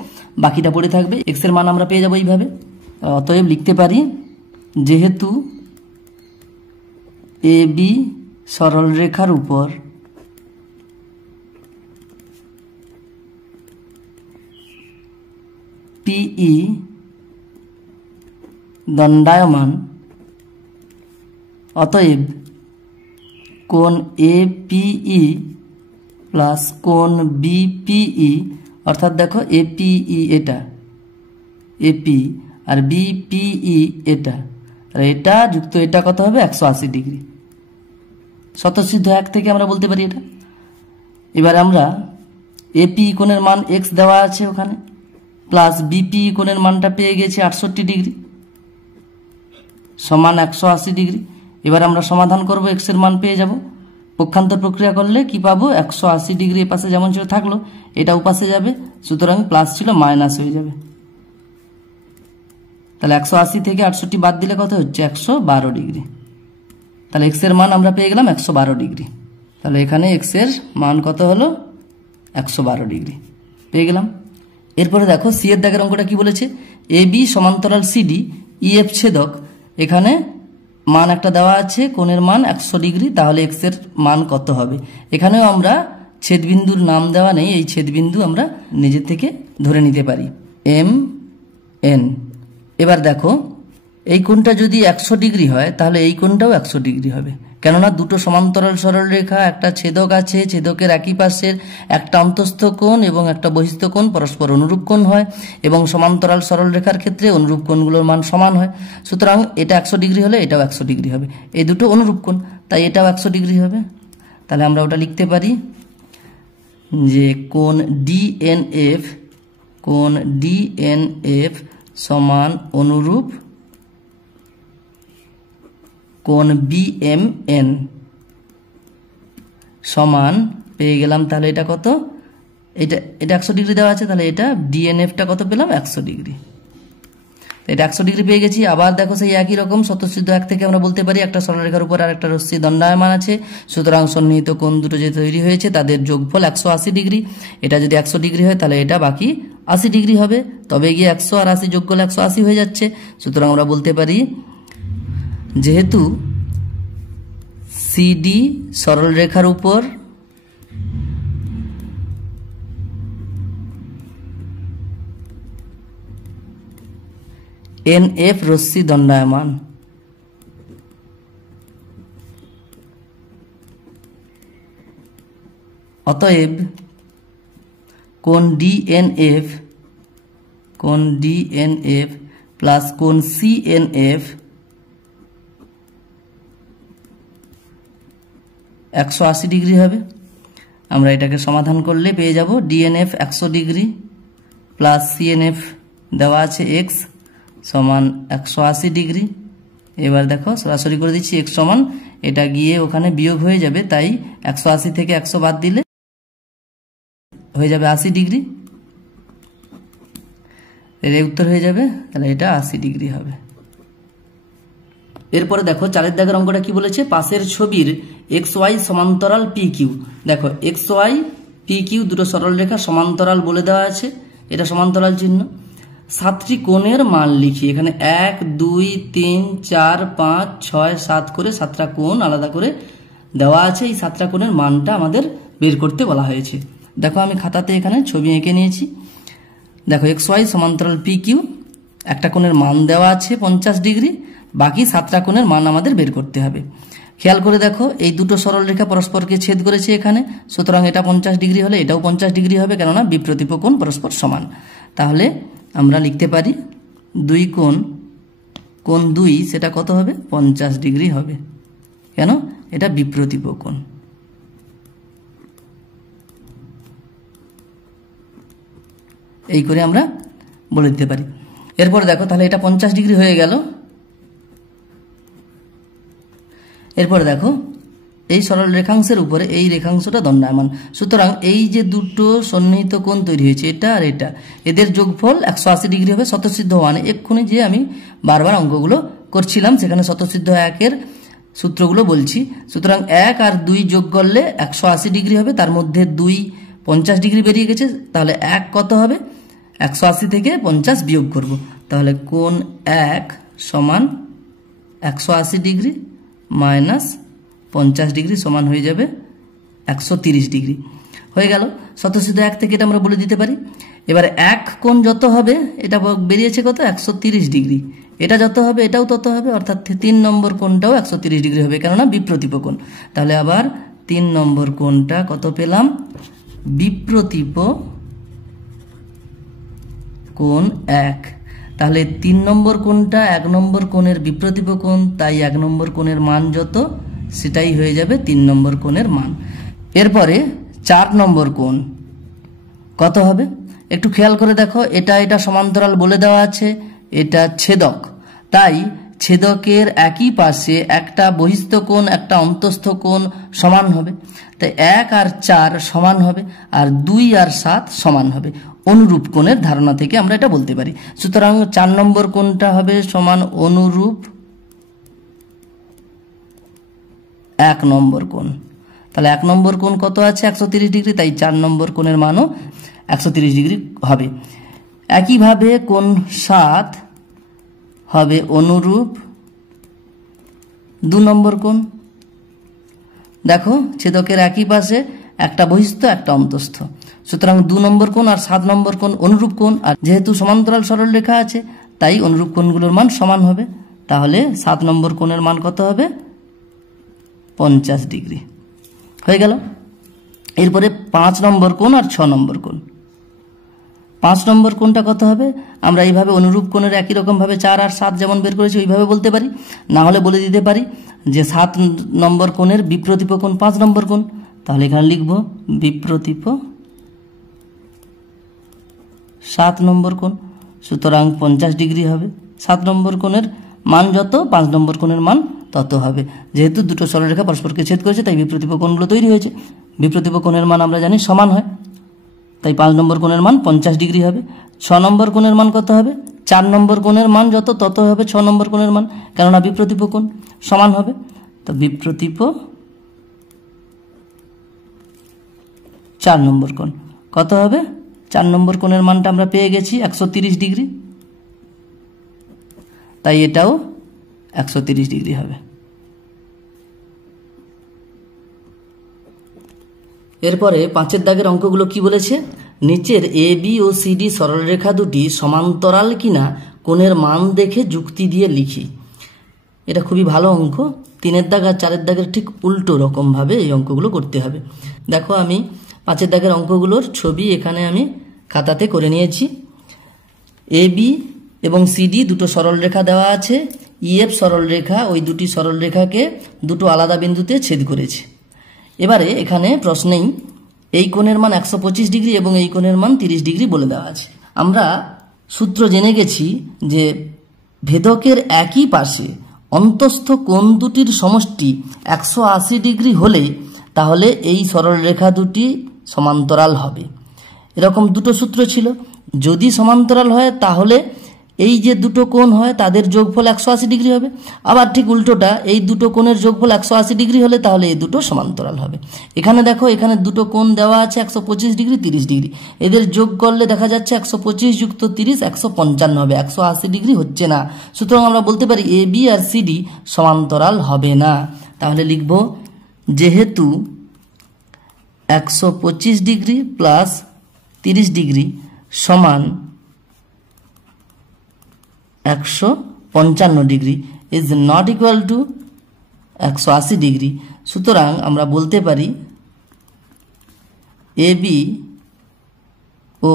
বাকিটা পড়ে থাকবে, এক্স এর মান আমরা পেয়ে যাবো এইভাবে। অতএব লিখতে পারি যেহেতু এ বি সরলরেখার উপর পিই দণ্ডায়মান, অতএব কোণ এপিই প্লাস কোণ বিপিই, অর্থাৎ দেখো এপিই এটা এপি আর বিপিই এটা, আর এটা যুক্ত এটা কত হবে? 180 ডিগ্রি। স্বতঃসিদ্ধ 1 থেকে আমরা বলতে পারি এটা। এবার আমরা এপি কোণের মান x দেওয়া আছে ওখানে, প্লাস বিপি কোণের মানটা পেয়ে গেছি 68 ডিগ্রি সমান 180 ডিগ্রি। এবার আমরা সমাধান করব, x এর মান পেয়ে যাব। পক্ষান্তর প্রক্রিয়া করলে কি পাবো? 180 ডিগ্রি এপাশে যেমন ছিল থাকলো, এটা উপাশে যাবে, সুতরাং প্লাস ছিল মাইনাস হয়ে যাবে। তাহলে 180 থেকে 68 বাদ দিলে কত হচ্ছে? 112 ডিগ্রি। তাহলে x এর মান আমরা পেয়ে গেলাম 112 ডিগ্রি। তাহলে এখানে x এর মান কত হলো? 112 ডিগ্রি পেয়ে গেলাম। এরপরে দেখো সি এর দাগের অঙ্কটা কি বলেছে? এ বি সমান্তরাল সিডি ইএফ ছেদক, এখানে মান একটা দেওয়া আছে, কোণের মান 100 ডিগ্রি, তাহলে x এর মান কত হবে? এখানেও আমরা ছেদবিন্দুর নাম দেওয়া নেই, এই ছেদবিন্দু আমরা নিজে থেকে ধরে নিতে পারি এম এন। এবার দেখো এই কোণটা যদি 100 ডিগ্রি হয় তাহলে এই কোণটাও 100 ডিগ্রি হবে, কেননা দুটো সমান্তরাল সরলরেখা, একটা ছেদক আছে, ছেদকের একই পাশের একটা অন্তস্থ কোণ এবং একটা বহিস্থ কোণ পরস্পর অনুরূপ কোণ হয়, এবং সমান্তরাল সরলরেখার ক্ষেত্রে অনুরূপ কোণগুলোর মান সমান হয়। সুতরাং এটা 100 ডিগ্রি হলে এটাও 100 ডিগ্রি হবে, এই দুটো অনুরূপ কোণ, তাই এটাও 100 ডিগ্রি হবে। তাহলে আমরা ওটা লিখতে পারি যে কোণ ডিএনএফ সমান অনুরূপ কোণ বিএমএন সমান পেয়ে গেলাম। তাহলে এটা কত? এটা 100 ডিগ্রি দেওয়া আছে, তাহলে এটা ডিএনএফটা কত পেলাম? 100 ডিগ্রি। এটা 100 ডিগ্রি পেয়ে গেছি। আবার দেখো সেই একই রকম স্বতঃসিদ্ধ 1 থেকে আমরা বলতে পারি একটা সরলরেখার উপর আর একটা রশ্মি দণ্ডায়মান আছে, সুতরাং সন্নিহিত কোণ দুটো যে তৈরি হয়েছে তাদের যোগফল 180 ডিগ্রি। এটা যদি 100 ডিগ্রি হয় তাহলে এটা বাকি 80 ডিগ্রি হবে, তবে গিয়ে 100 আর 80 যোগ করলে 180 হয়ে যাচ্ছে। সুতরাং আমরা বলতে পারি যেহেতু সিডি সরলরেখার উপর এনএফ রশ্মি দণ্ডায়মান, অতএব কোণ ডিএনএফ প্লাস কোণ সিএনএফ 180 ডিগ্রি হবে। আমরা এটাকে সমাধান করলে পেয়ে যাব ডিএনএফ 100 ডিগ্রি প্লাস সিএনএফ দেওয়া আছে এক্স সমান 180 ডিগ্রি। এবার দেখো সরাসরি করে দিচ্ছি, এক্স সমান এটা গিয়ে ওখানে বিয়োগ হয়ে যাবে, তাই 180 থেকে 100 বাদ দিলে হয়ে যাবে 80 ডিগ্রি। এর উত্তর হয়ে যাবে, তাহলে এটা 80 ডিগ্রি হবে। এরপরে দেখো 4 দাগের অঙ্কটা কি বলেছে? পাশের ছবির এক্স ওয়াই সমান্তরাল পি কিউ। দেখো এক্স ওয়াই পি কিউ দুটো সরলরেখা সমান্তরাল বলে দেওয়া আছে, এটা সমান্তরাল চিহ্ন। 7টি কোণের মান লিখি। এখানে 1 2 3 4 5 6 7 করে 7টা কোণ আলাদা করে দেওয়া আছে, এই 7টা কোণের মানটা আমাদের বের করতে বলা হয়েছে। দেখো আমি খাতাতে এখানে ছবি এঁকে নিয়েছি। দেখো এক্স ওয়াই সমান্তরাল পি কিউ, একটা কোণের মান দেওয়া আছে 50 ডিগ্রি, বাকি 7টা কোণের মান আমাদের বের করতে হবে। খেয়াল করে দেখো এই দুটো সরলরেখা পরস্পরকে ছেদ করেছে এখানে, সুতরাং এটা 50 ডিগ্রি হলে এটাও 50 ডিগ্রি হবে, কেননা বিপ্রতীপ কোণ পরস্পর সমান। তাহলে আমরা লিখতে পারি দুই কোণ কোণ 2 সেটা কত হবে? 50 ডিগ্রি হবে। কেন? এটা বিপ্রতীপ কোণ। এই করে আমরা বলে দিতে পারি। এরপর দেখো তাহলে এটা 50 ডিগ্রি হয়ে গেল। এরপর দেখো এই সরল রেখাংশের উপরে এই রেখাংশটা দণ্ডায়মান, সুতরাং এই যে দুটো সন্নিহিত কোণ তৈরি হয়েছে এটা আর এটা, এদের যোগফল 180 ডিগ্রি হবে। স্বতঃসিদ্ধ 1 এক্ষুনি যে আমি বারবার অঙ্কগুলো করছিলাম সেখানে স্বতঃসিদ্ধ 1-এর সূত্রগুলো বলছি। সুতরাং 1 আর 2 যোগ করলে 180 ডিগ্রি হবে, তার মধ্যে 2 50 ডিগ্রি বেরিয়ে গেছে, তাহলে 1 কত হবে? 180 থেকে 50 বিয়োগ করব, তাহলে কোণ 1 সমান 180 ডিগ্রি মাইনাস 50 ডিগ্রি সমান হয়ে যাবে 130 ডিগ্রি। হয়ে গেল। স্বতঃসিদ্ধ 1 থেকে এটা আমরা বলে দিতে পারি। এবার 1 কোণ যত হবে এটা বেরিয়েছে কত? 130 ডিগ্রি। এটা যত হবে এটাও তত হবে, অর্থাৎ 3 নম্বর কোণটাও 130 ডিগ্রি হবে, কেননা বিপ্রতীপ কোণ। তাহলে আবার 3 নম্বর কোণটা কত পেলাম? বিপ্রতীপ কোণ 1। তাহলে 3 নম্বর কোণটা 1 নম্বর কোণের বিপ্রতীপ কোণ, তাই 1 নম্বর কোণের মান যত সেটাই হয়ে যাবে 3 নম্বর কোণের মান। এরপরে 4 নম্বর কোণ কত হবে? একটু খেয়াল করে দেখো, এটা সমান্তরাল বলে দেওয়া আছে, এটা ছেদক, তাই ছেদকের একই পাশে একটা বহিস্থ কোণ একটা অন্তস্থ কোণ সমান হবে, তাই 1 আর 4 সমান হবে, আর 2 আর 7 সমান হবে। অনুরূপ কোণের ধারণা থেকে আমরা এটা বলতে পারি। সুতরাং 4 নম্বর কোণটা হবে সমান অনুরূপ 1 নম্বর কোণ। তাহলে 1 নম্বর কোণ কত আছে? 130 ডিগ্রি, তাই 4 নম্বর কোণের মানও 130 ডিগ্রি হবে। একইভাবে কোণ 7 হবে অনুরূপ 2 নম্বর কোণ। দেখো ছেদকের একই পাশে একটা বহিস্থ একটা অন্তস্থ, সুতরাং 2 নম্বর কোণ আর 7 নম্বর কোণ অনুরূপ কোণ, আর যেহেতু সমান্তরাল সরল রেখা আছে তাই অনুরূপ কোণগুলোর মান সমান হবে। তাহলে 7 নম্বর কোণের মান কত হবে? 50 ডিগ্রি। হয়ে গেল। এরপরে 5 নম্বর কোণ আর 6 নম্বর কোণ। 5 নম্বর কোণটা কত হবে? আমরা এইভাবে অনুরূপ কোণের একই রকমভাবে 4 আর 7 যেমন বের করেছি ওইভাবে বলতে পারি, না হলে বলে দিতে পারি যে 7 নম্বর কোণের বিপ্রতীপ কোণ 5 নম্বর কোণ। তাহলে এখানে লিখব বিপ্রতীপ 7 নম্বর কোণ, সুতরাং 50 ডিগ্রি হবে। 7 নম্বর কোণের মান যত 5 নম্বর কোণের মান তত হবে। যেহেতু দুটো সরলরেখা পরস্পরকে ছেদ করেছে তাই বিপ্রতীপ কোণগুলো তৈরি হয়েছে। বিপ্রতীপ কোণের মান আমরা জানি সমান হয়, তাই 5 নম্বর কোণের মান 50 ডিগ্রি হবে। 6 নম্বর কোণের মান কত হবে? 4 নম্বর কোণের মান যত তত হবে 6 নম্বর কোণের মান, কেননা বিপ্রতীপ কোণ সমান হবে। তো বিপ্রতীপ 4 নম্বর কোণ কত হবে? 4 নম্বর কোণের মানটা আমরা পেয়ে গেছি 130 ডিগ্রি, তাই এটাও 130 ডিগ্রি হবে। এরপরে 5-এর দাগের অঙ্কগুলো কি বলেছে? নিচের A B O C D সরলরেখা দুটি সমান্তরাল কিনা কোণের মান দেখে যুক্তি দিয়ে লিখি। এটা খুবই ভালো অঙ্ক। 3-এর দাগ আর 4-এর দাগের ঠিক উল্টো রকমভাবে এই অঙ্কগুলো করতে হবে। দেখো আমি 5-এর দাগের অঙ্কগুলোর ছবি এখানে আমি খাতাতে করে নিয়েছি। এ বি এবং সিডি দুটো সরলরেখা দেওয়া আছে। ইএফ সরলরেখা ওই দুটি সরলরেখাকে দুটো আলাদা বিন্দুতে ছেদ করেছে। এবারে এখানে প্রশ্নেই এই কোণের মান 125 ডিগ্রি এবং এই কোণের মান 30 ডিগ্রি বলে দেওয়া আছে। আমরা সূত্র জেনে গেছি যে ভেদকের একই পাশে অন্তস্থ কোণ দুটির সমষ্টি 180 ডিগ্রি হলে তাহলে এই সরলরেখা দুটি সমান্তরাল হবে। এরকম দুটো সূত্র ছিল। যদি সমান্তরাল হয় তাহলে এই যে দুটো কোণ হয় তাদের যোগফল 180 ডিগ্রি হবে, আবার ঠিক উল্টোটা এই দুটো কোণের যোগফল 180 ডিগ্রি হলে তাহলে এই দুটো সমান্তরাল হবে। এখানে দেখো এখানে দুটো কোণ দেওয়া আছে 125 ডিগ্রি 30 ডিগ্রি, এদের যোগ করলে দেখা যাচ্ছে 125 যুক্ত 30 155 হবে, 180 ডিগ্রি হচ্ছে না। সুতরাং আমরা বলতে পারি A B R C D সমান্তরাল হবে না। তাহলে লিখব যেহেতু 125 ডিগ্রি প্লাস 30 ডিগ্রি সমান 155 degree is not equal to 180 degree. সুতরাং আমরা বলতে পারি এ বি ও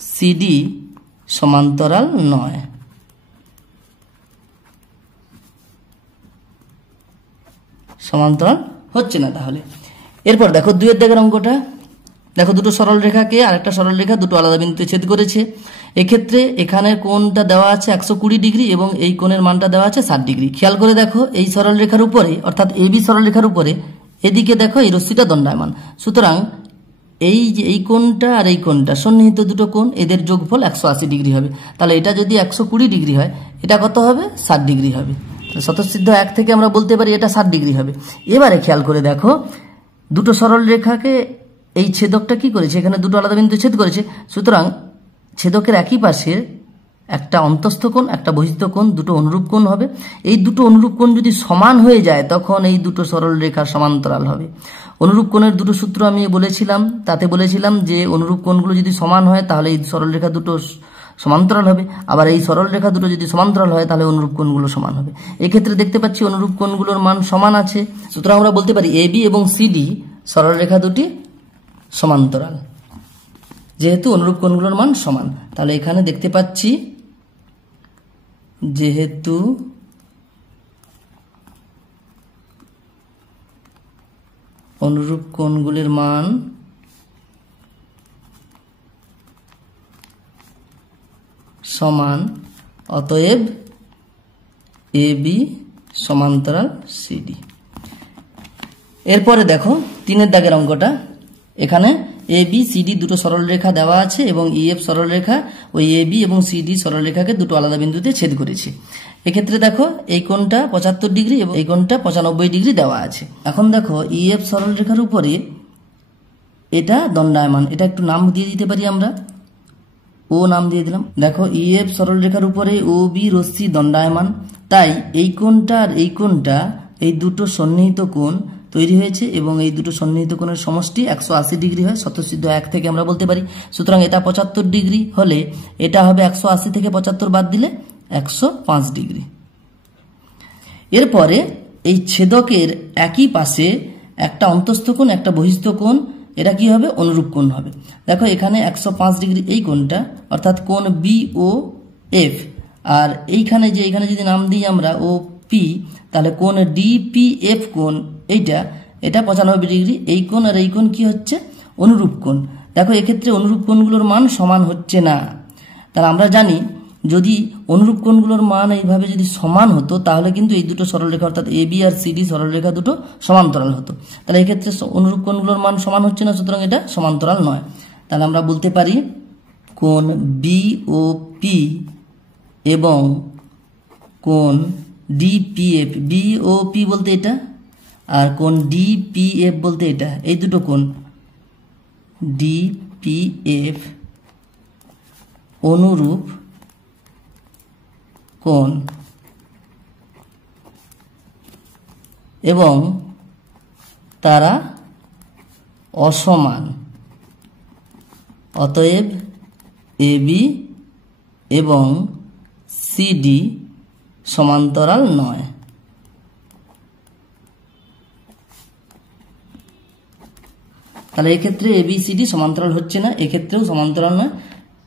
সিডি সমান্তরাল নয়। সমান্তরাল হচ্ছে না। তাহলে এরপর দেখো 2 দাগের অঙ্কটা, দেখো দুটো সরল রেখাকে আরেকটা সরল রেখা দুটো আলাদা বিন্দুতে ছেদ করেছে। এক্ষেত্রে এখানে কোণটা দেওয়া আছে 120 ডিগ্রি এবং এই কোণের মানটা দেওয়া আছে 60 ডিগ্রি। খেয়াল করে দেখো এই সরল রেখার উপরে অর্থাৎ এবি সরল রেখার উপরে এদিকে দেখো এই রশ্মিটা দণ্ডায়মান, সুতরাং এই যে এই কোণটা আর এই কোণটা সন্নিহিত দুটো কোণ, এদের যোগফল 180 ডিগ্রি হবে। তাহলে এটা যদি 120 ডিগ্রি হয়, এটা কত হবে? 60 ডিগ্রি হবে। স্বতঃসিদ্ধ 1 থেকে আমরা বলতে পারি এটা 60 ডিগ্রি হবে। এবারে খেয়াল করে দেখো দুটো সরল রেখাকে এই ছেদকটা কি করেছে, এখানে দুটো আলাদা বিন্দু ছেদ করেছে, সুতরাং ছেদকের একই পাশে একটা অন্তস্থ কোণ একটা বহিস্থ কোণ, দুটো অনুরূপ কোণ হবে। এই দুটো অনুরূপ কোণ যদি সমান হয়ে যায় তখন এই দুটো সরল রেখা সমান্তরাল হবে। অনুরূপ কোণের দুটো সূত্র আমি বলেছিলাম, তাতে বলেছিলাম যে অনুরূপ কোণগুলো যদি সমান হয় তাহলে এই সরল রেখা দুটো সমান্তরাল হবে, আবার এই সরল রেখা দুটো যদি সমান্তরাল হয় তাহলে অনুরূপ কোণগুলো সমান হবে। এক্ষেত্রে দেখতে পাচ্ছি অনুরূপ কোণগুলোর মান সমান আছে, সুতরাং আমরা বলতে পারি এবি এবং সিডি সরল রেখা দুটি সমান্তরাল, যেহেতু অনুরূপ কোণগুলোর মান সমান। তাহলে এখানে দেখতে পাচ্ছি যেহেতু অনুরূপ কোণগুলির মান সমান, অতএব এবি সমান্তরাল সিডি। এরপরে দেখো 3 দাগের অঙ্কটা, এখানে এবি সিডি দুটো সরল রেখা দেওয়া আছে এবং ইএফ সরল রেখা ওই এবি এবং সিডি সরল রেখাকে দুটো আলাদা বিন্দুতে ছেদ করেছে। এক্ষেত্রে দেখো এই কোণটা 75 ডিগ্রি এবং এই কোণটা 95 ডিগ্রি দেওয়া আছে। এখন দেখো ইএফ সরল রেখার উপরে এটা দণ্ডায়মান, এটা একটু নাম দিয়ে দিতে পারি আমরা, ও নাম দিয়ে দিলাম। দেখো ইএফ সরল রেখার উপরে ও বি রশ্মি দণ্ডায়মান, তাই এই কোণটা আর এই কোণটা এই দুটো সন্নিহিত কোণ তৈরি হয়েছে এবং এই দুটো সন্নিহিত কোণের সমষ্টি 180 ডিগ্রি হয়। স্বতঃসিদ্ধ 1 থেকে আমরা বলতে পারি, সুতরাং এটা 75 ডিগ্রি হলে এটা হবে 180 থেকে 75 বাদ দিলে 105 ডিগ্রি। এরপরে এই ছেদকের একই পাশে একটা অন্তস্থ কোণ একটা বহিস্থ কোণ, এটা কি হবে? অনুরূপ কোণ হবে। দেখো এখানে 105 ডিগ্রি এই কোণটা অর্থাৎ কোণ বি ও এফ, আর এইখানে যে এখানে যদি নাম দিই আমরা ও পি, তাহলে কোণ ডিপিএফ কোণ এটা 95 ডিগ্রি। এই কোণ আর এই কোণ কি হচ্ছে? অনুরূপ কোণ। দেখো এক্ষেত্রে অনুরূপ কোণগুলোর মান সমান হচ্ছে না। তাহলে আমরা জানি যদি অনুরূপ কোণগুলোর মান এইভাবে যদি সমান হতো তাহলে কিন্তু এই দুটো সরলরেখা অর্থাৎ এবি আর সিডি সরলরেখা দুটো সমান্তরাল হতো। তাহলে এক্ষেত্রে অনুরূপ কোণগুলোর মান সমান হচ্ছে না, সুতরাং এটা সমান্তরাল নয়। তাহলে আমরা বলতে পারি কোণ বি ও পি এবং কোণ ডিপিএফ, বি ও পি বলতে এটা আর কোণ ডিপিএফ বলতে এটা, এই দুটো কোণ ডিপিএফ অনুরূপ কোণ এবং তারা অসমান, অতএব এবি এবং সিডি সমান্তরাল নয়। তাহলে এক্ষেত্রে এবিসিডি সমান্তরাল হচ্ছে না, এক্ষেত্রেও সমান্তরাল নয়।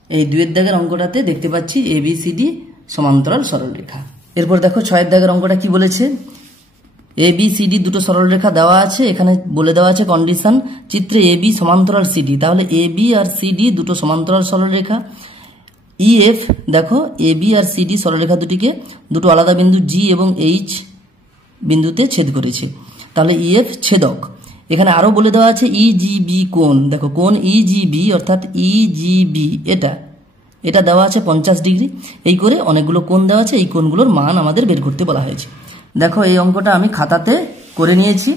এই 2 দাগের অঙ্কটাতে দেখতে পাচ্ছি এবিসিডি সমান্তরাল সরলরেখা। এরপর দেখো 6 দাগের অঙ্কটা কি বলেছে, এবিসিডি দুটো সরলরেখা দেওয়া আছে, এখানে বলে দেওয়া আছে কন্ডিশন চিত্রে এবি সমান্তরাল সিডি, তাহলে এবি আর সিডি দুটো সমান্তরাল সরলরেখা। ইএফ দেখো এবি আর সিডি সরলরেখা দুটিকে দুটো আলাদা বিন্দু জি এবং এইচ বিন্দুতে ছেদ করেছে, তাহলে ইএফ ছেদক। এখানে আরো বলে দেওয়া আছে ইজিবি কোণ, দেখো কোণ ইজিবি অর্থাৎ ইজিবি এটা দেওয়া আছে 50 ডিগ্রি। এই করে অনেকগুলো কোণ দেওয়া আছে, এই কোণগুলোর মান আমাদের বের করতে বলা হয়েছে। দেখো এই অঙ্কটা আমি খাতাতে করে নিয়েছি।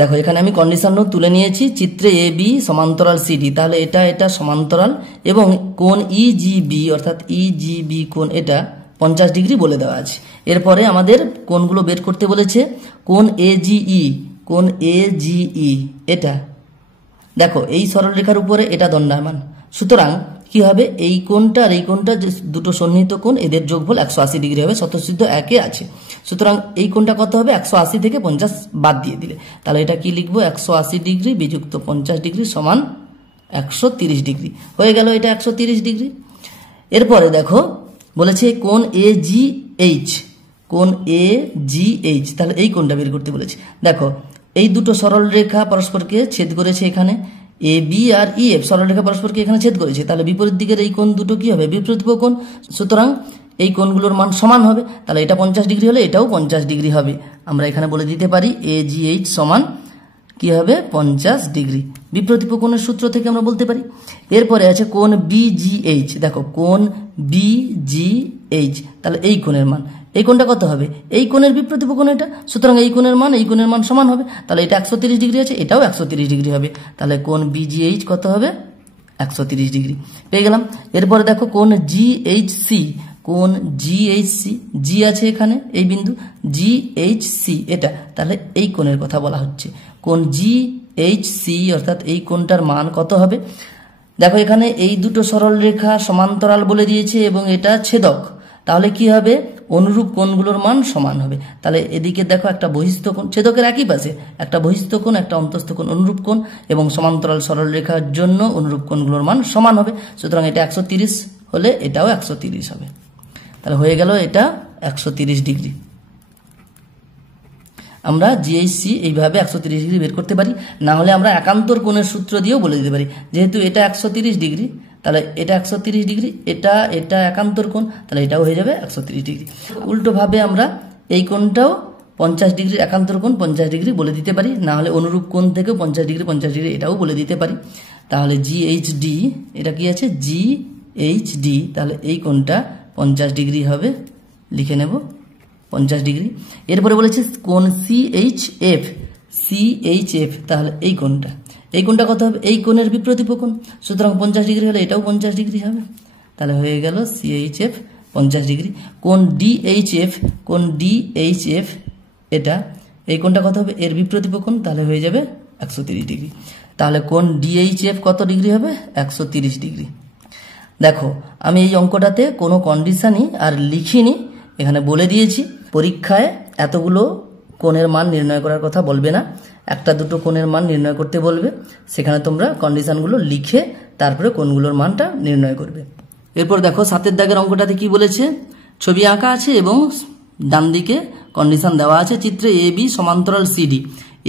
দেখো এখানে আমি কন্ডিশন নোট তুলে নিয়েছি, চিত্রে এ বি সমান্তরাল সিডি, তাহলে এটা সমান্তরাল এবং কোণ ইজিবি অর্থাৎ ইজিবি কোণ এটা 50 ডিগ্রি বলে দেওয়া আছে। এরপরে আমাদের কোণগুলো বের করতে বলেছে, কোণ এজিই এটা দেখো এই সরলরেখার উপরে এটা দণ্ডায়মান, সুতরাং কি হবে এই কোণটা আর এই কোণটা দুটো সন্নিহিত কোণ, এদের যোগফল 180 ডিগ্রি হবে, স্বতঃসিদ্ধ 1 আছে। সুতরাং এই কোণটা কত হবে? 180 থেকে 50 বাদ দিয়ে দিলে, তাহলে এটা কি লিখবো? 180 ডিগ্রি বিযুক্ত 50 ডিগ্রি সমান 130 ডিগ্রি হয়ে গেল, এটা 130 ডিগ্রি। এরপরে দেখো বলেছে কোণ এজিএইচ, কোণ AGH, তাহলে এই কোণটা বের করতে বলেছে। দেখো এই দুটো সরল রেখা পরস্পরকে ছেদ করেছে, এখানে AB আর EF সরল রেখা পরস্পরকে এখানে ছেদ করেছে, তাহলে বিপরীত দিকের এই কোণ দুটো কি হবে? বিপরীত কোণ। সুতরাং এই কোণগুলোর মান সমান হবে, তাহলে এটা 50 ডিগ্রি হলে এটাও 50 ডিগ্রি হবে। আমরা এখানে বলে দিতে পারি AGH সমান কি হবে? 50 ডিগ্রি। বিপরীত কোণের সূত্র থেকে আমরা বলতে পারি। এরপরে আছে কোণ BGH। দেখো কোণ BGH, তাহলে এই কোণের মান, এই কোণটা কত হবে? এই কোণের বিপরীত কোণ এটা, সুতরাং এই কোণের মান সমান হবে, তাহলে এটা 130 ডিগ্রি আছে, এটাও 130 ডিগ্রি হবে, তাহলে কোণ BGH কত হবে? 130 ডিগ্রি পেয়ে গেলাম। এরপরে দেখো কোণ GHC, কোণ GHC, G আছে এখানে এই বিন্দু, GHC এটা, তাহলে এই কোণের কথা বলা হচ্ছে। কোণ GHC অর্থাৎ এই কোণটার মান কত হবে? দেখো এখানে এই দুটো সরল রেখা সমান্তরাল বলে দিয়েছে এবং এটা ছেদক, তাহলে কি হবে? অনুরূপ কোণগুলোর মান সমান হবে। তাহলে এদিকে দেখো একটা বহিস্থ কোণ, ছেদকের একই পাশে একটা বহিস্থ কোণ, একটা অন্তস্থ কোণ, অনুরূপ কোণ এবং সমান্তরাল সরল রেখার জন্য অনুরূপ কোণগুলোর মান সমান হবে। সুতরাং এটা 130 হলে এটাও 130 হবে, তাহলে হয়ে গেল এটা 130 ডিগ্রি। আমরা GHC এইভাবে 130 ডিগ্রি বের করতে পারি, না হলে আমরা একান্তর কোণের সূত্র দিয়েও বলে দিতে পারি। যেহেতু এটা 130 ডিগ্রি, তাহলে এটা 130 ডিগ্রি, এটা একান্তর কোণ, তাহলে এটাও হয়ে যাবে 130 ডিগ্রি। উল্টোভাবে আমরা এই কোণটাও 50 ডিগ্রি, একান্তর কোণ 50 ডিগ্রি বলে দিতে পারি, না হলে অনুরূপ কোণ থেকেও 50 ডিগ্রি এটাও বলে দিতে পারি। তাহলে GHD, এটা কি আছে? GHD, তাহলে এই কোণটা 50 ডিগ্রি হবে, লিখে নেব 50 ডিগ্রি। এরপরে বলেছে কোণ CHF, তাহলে এই কোণটা কত হবে? এই কোণের বিপরীত কোণ, সুতরাং 50 ডিগ্রি হলে এটাও 50 ডিগ্রি হবে, তাহলে হয়ে গেল CHF 50 ডিগ্রি। কোণ DHF এটা, এই কোণটা কত হবে? এর বিপরীত কোণ, তাহলে হয়ে যাবে 130 ডিগ্রি। তাহলে কোণ DHF কত ডিগ্রি হবে? 130 ডিগ্রি। দেখো আমি এই অঙ্কটাতে কোনো কন্ডিশনই আর লিখিনি, এখানে বলে দিয়েছি পরীক্ষায় এতগুলো কোণের মান নির্ণয় করার কথা বলবে না, একটা দুটো কোণের মান নির্ণয় করতে বলবে, সেখানে তোমরা কন্ডিশনগুলো লিখে তারপরে কোণগুলোর মানটা নির্ণয় করবে। এরপর দেখো 7 দাগের অঙ্কটাতে কি বলেছে? ছবি আঁকা আছে এবং ডান দিকে কন্ডিশন দেওয়া আছে। চিত্রে AB সমান্তরাল CD,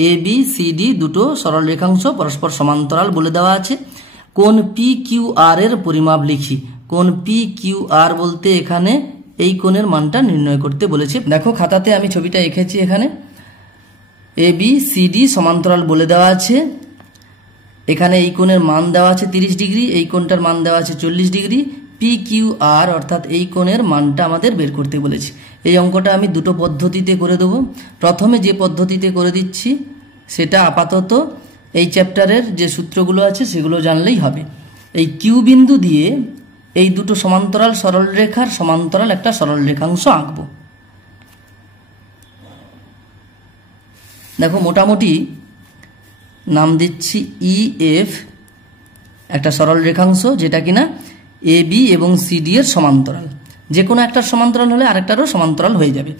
ABCD দুটো সরল রেখাংশ পরস্পর সমান্তরাল বলে দেওয়া আছে। কোণ PQR এর পরিমাপ লিখি। কোণ PQR বলতে এখানে এই কোণের মানটা নির্ণয় করতে বলেছে। দেখো খাতাতে আমি ছবিটা এঁকেছি, এখানে ABCD সমান্তরাল বলে দেওয়া আছে, এখানে এই কোণের মান দেওয়া আছে 30 ডিগ্রি, এই কোণটার মান দেওয়া আছে 40 ডিগ্রি। PQR অর্থাৎ এই কোণের মানটা আমাদের বের করতে বলেছে। এই অঙ্কটা আমি দুটো পদ্ধতিতে করে দেবো। প্রথমে যে পদ্ধতিতে করে দিচ্ছি সেটা আপাতত এই চ্যাপ্টারের যে সূত্রগুলো আছে সেগুলো জানলেই হবে। এই কিউ বিন্দু দিয়ে এই দুটো সমান্তরাল সরল রেখার সমান্তরাল একটা সরল রেখাংশ আঁকবো। দেখো মোটামুটি নাম দিচ্ছি EF, একটা সরল রেখাংশ যেটা কিনা AB এবং CD এর সমান্তরাল, যে কোনো একটা সমান্তরাল হলে আরেকটারও সমান্তরাল হয়ে যাবে।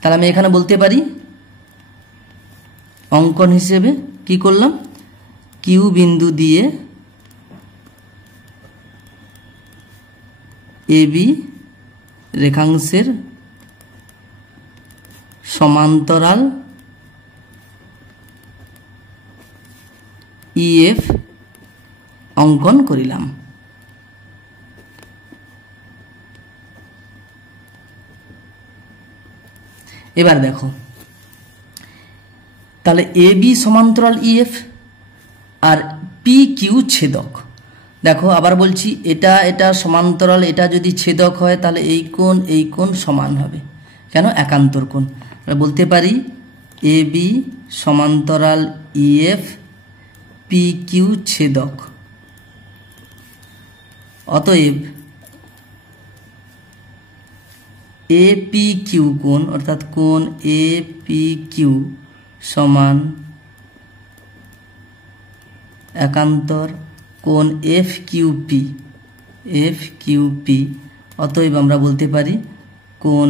তাহলে আমি এখানে বলতে পারি অঙ্কন হিসেবে কি করলাম? কিউ বিন্দু দিয়ে AB রেখাংশের সমান্তরাল EF অঙ্কন করিলাম। এবার দেখো তাহলে AB সমান্তরাল EF আর PQ ছেদক। দেখো আবার বলছি, এটা সমান্তরাল, এটা যদি ছেদক হয় তাহলে এই কোণ সমান হবে। কেন? একান্তর কোণ। বলতে পারি AB সমান্তরাল EF, PQ ছেদক। অতএব APQ কোণ অর্থাৎ কোণ APQ সমান একান্তর কোণ FQP। অতএব আমরা বলতে পারি কোণ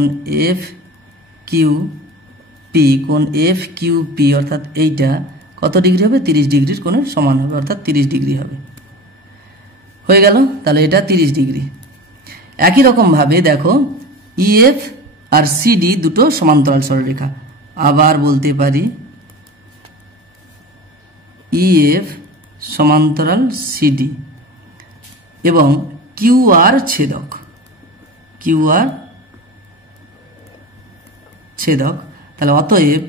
FQP অর্থাৎ এইটা কত ডিগ্রি হবে? 30 ডিগ্রির কোণের সমান হবে, অর্থাৎ 30 ডিগ্রি হবে। হয়ে গেল, তাহলে এটা 30 ডিগ্রি। একই রকম ভাবে দেখো EF আর সিডি দুটো সমান্তরাল সরলরেখা। আবার বলতে পারি ইএফ সমান্তরাল সিডি এবং কিউআর ছেদক, কিউআর ছেদক। তাহলে অতএব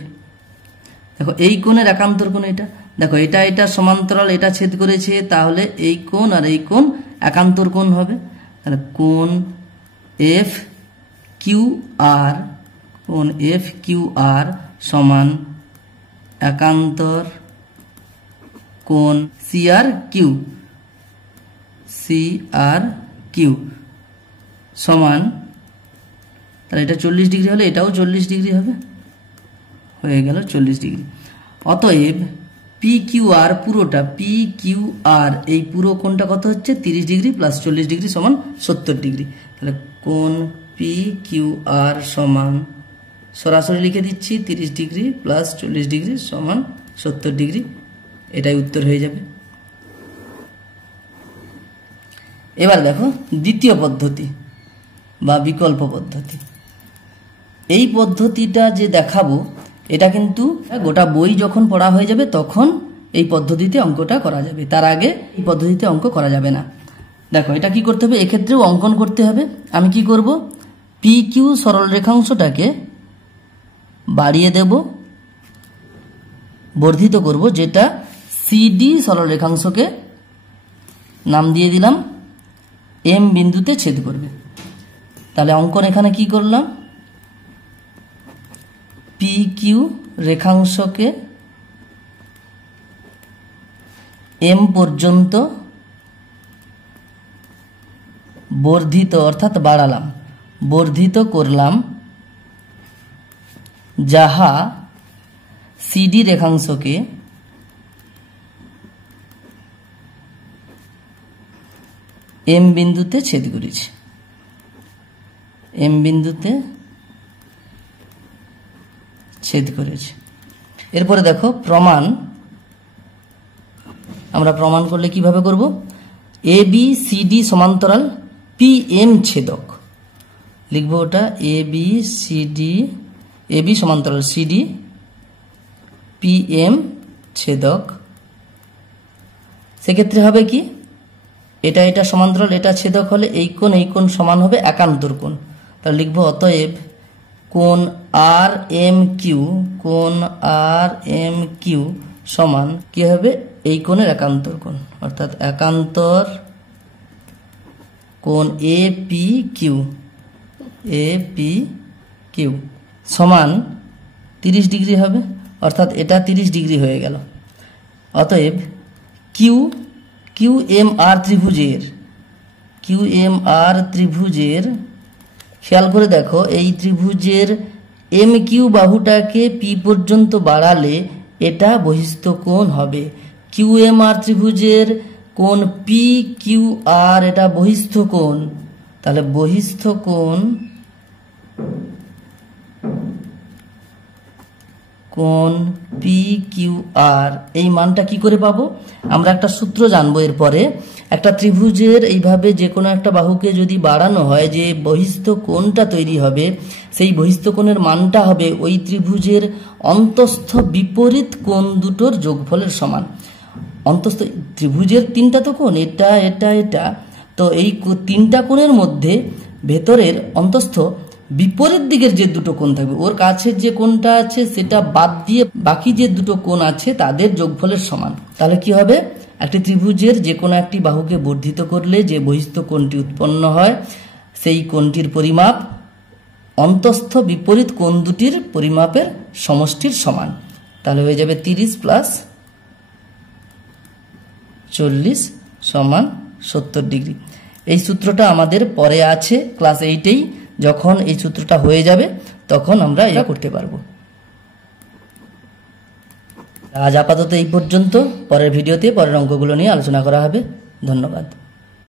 দেখো এই কোণের একান্তর কোণ এটা, দেখো এটা এটা সমান্তরাল, এটা ছেদ করেছে, তাহলে এই কোণ আর এই কোণ একান্তর কোণ হবে। তাহলে কোণ এফ কিউ আর, কোণ এফ কিউ আর সমান একান্তর কোণ সি আর কিউ, সি আর কিউ সমান, তাহলে এটা 40 ডিগ্রি হলে এটাও 40 ডিগ্রি হবে, হয়ে গেল 40 ডিগ্রি। অতএব পি কিউ আর পুরোটা, পি কিউ আর এই পুরো কোণটা কত হচ্ছে 30 ডিগ্রি প্লাস 40 ডিগ্রি সমান 70 ডিগ্রি। তাহলে কোণ পি কিউ আর সমান, সরাসরি লিখে দিচ্ছি 30 ডিগ্রি প্লাস 40 ডিগ্রি সমান 70 ডিগ্রি, এটাই উত্তর হয়ে যাবে। এবার দেখো দ্বিতীয় পদ্ধতি বা বিকল্প পদ্ধতি। এই পদ্ধতিটা যে দেখাবো এটা কিন্তু গোটা বই যখন পড়া হয়ে যাবে তখন এই পদ্ধতিতে অঙ্কটা করা যাবে, তার আগে এই পদ্ধতিতে অঙ্ক করা যাবে না। দেখো এটা কি করতে হবে, এক্ষেত্রেও অঙ্কন করতে হবে। আমি কি করব, পি কিউ সরল রেখাংশটাকে বাড়িয়ে দেব, বর্ধিত করব, যেটা সিডি সরল রেখাংশকে নাম দিয়ে দিলাম এম বিন্দুতে ছেদ করবে। তাহলে অঙ্কন এখানে কি করলাম, পি কিউ রেখাংশকে এম পর্যন্ত বর্ধিত অর্থাৎ বাড়ালাম, বর্ধিত করলাম, যাহা সিডি রেখাংশকে এম বিন্দুতে ছেদ করেছে, এম বিন্দুতে ছেদ করেছে। এরপরে দেখো প্রমাণ, আমরা প্রমাণ করলে কিভাবে করব, এ বি সি ডি সমান্তরাল পি এম ছেদক লিখবো, ওটা এ B C D, A B সমান্তরাল সি ডি পি এম ছেদক। সেক্ষেত্রে হবে কি, এটা এটা সমান্তরাল, এটা ছেদক হলে এই কোণ সমান হবে একান্তর কোণ। তাহলে লিখবো অতএব কোণ আর এম কিউ, কোণ আর এম কিউ সমান কি হবে, এই কোণের একান্তর কোণ, অর্থাৎ একান্তর কোণ A P Q, A P Q সমান 30 ডিগ্রি হবে, অর্থাৎ এটা 30 ডিগ্রি হয়ে গেল। অতএব কিউ, কিউ এম আর ত্রিভুজের, কিউ এম আর ত্রিভুজের, খেয়াল করে দেখো এই ত্রিভুজের এম কিউ বাহুটাকে পি পর্যন্ত বাড়ালে এটা বহিস্থ কোণ হবে। কিউ এম আর ত্রিভুজের কোণ পি কিউ আর এটা বহিস্থ কোণ, তাহলে বহিস্থ কোণ, কোণ পি কিউ আর এই মানটা কি করে পাবো, আমরা একটা সূত্র জানবো এরপরে। একটা ত্রিভুজের এইভাবে যে কোনো একটা বাহুকে যদি বাড়ানো হয়, যে বহিস্থ কোণটা তৈরি হবে, সেই বহিস্থ কোণের মানটা হবে ওই ত্রিভুজের অন্তস্থ বিপরীত কোণ দুটোর যোগফলের সমান। অন্তস্থ ত্রিভুজের তিনটা তো কোণ, এটা এটা এটা, তো এই তিনটা কোণের মধ্যে ভেতরের অন্তস্থ বিপরীত দিকের যে দুটো কোণ থাকবে, ওর কাছের যে কোণটা আছে সেটা বাদ দিয়ে বাকি যে দুটো কোণ আছে তাদের যোগফলের সমান। তাহলে কি হবে, একটি ত্রিভুজের যে কোনো একটি বাহুকে বর্ধিত করলে যে বহিস্থ কোণটি উৎপন্ন হয় সেই কোণটির পরিমাপ অন্তস্থ বিপরীত কোণ দুটির পরিমাপের সমষ্টির সমান। তাহলে হয়ে যাবে 30 প্লাস 40 সমান 70 ডিগ্রি। এই সূত্রটা আমাদের পরে আছে ক্লাস 8-এই, যখন এই সূত্রটা হয়ে যাবে তখন আমরা এটা করতে পারবো। আজ আপাতত এই পর্যন্ত, পরের ভিডিওতে পরের অঙ্কগুলো নিয়ে আলোচনা করা হবে। ধন্যবাদ।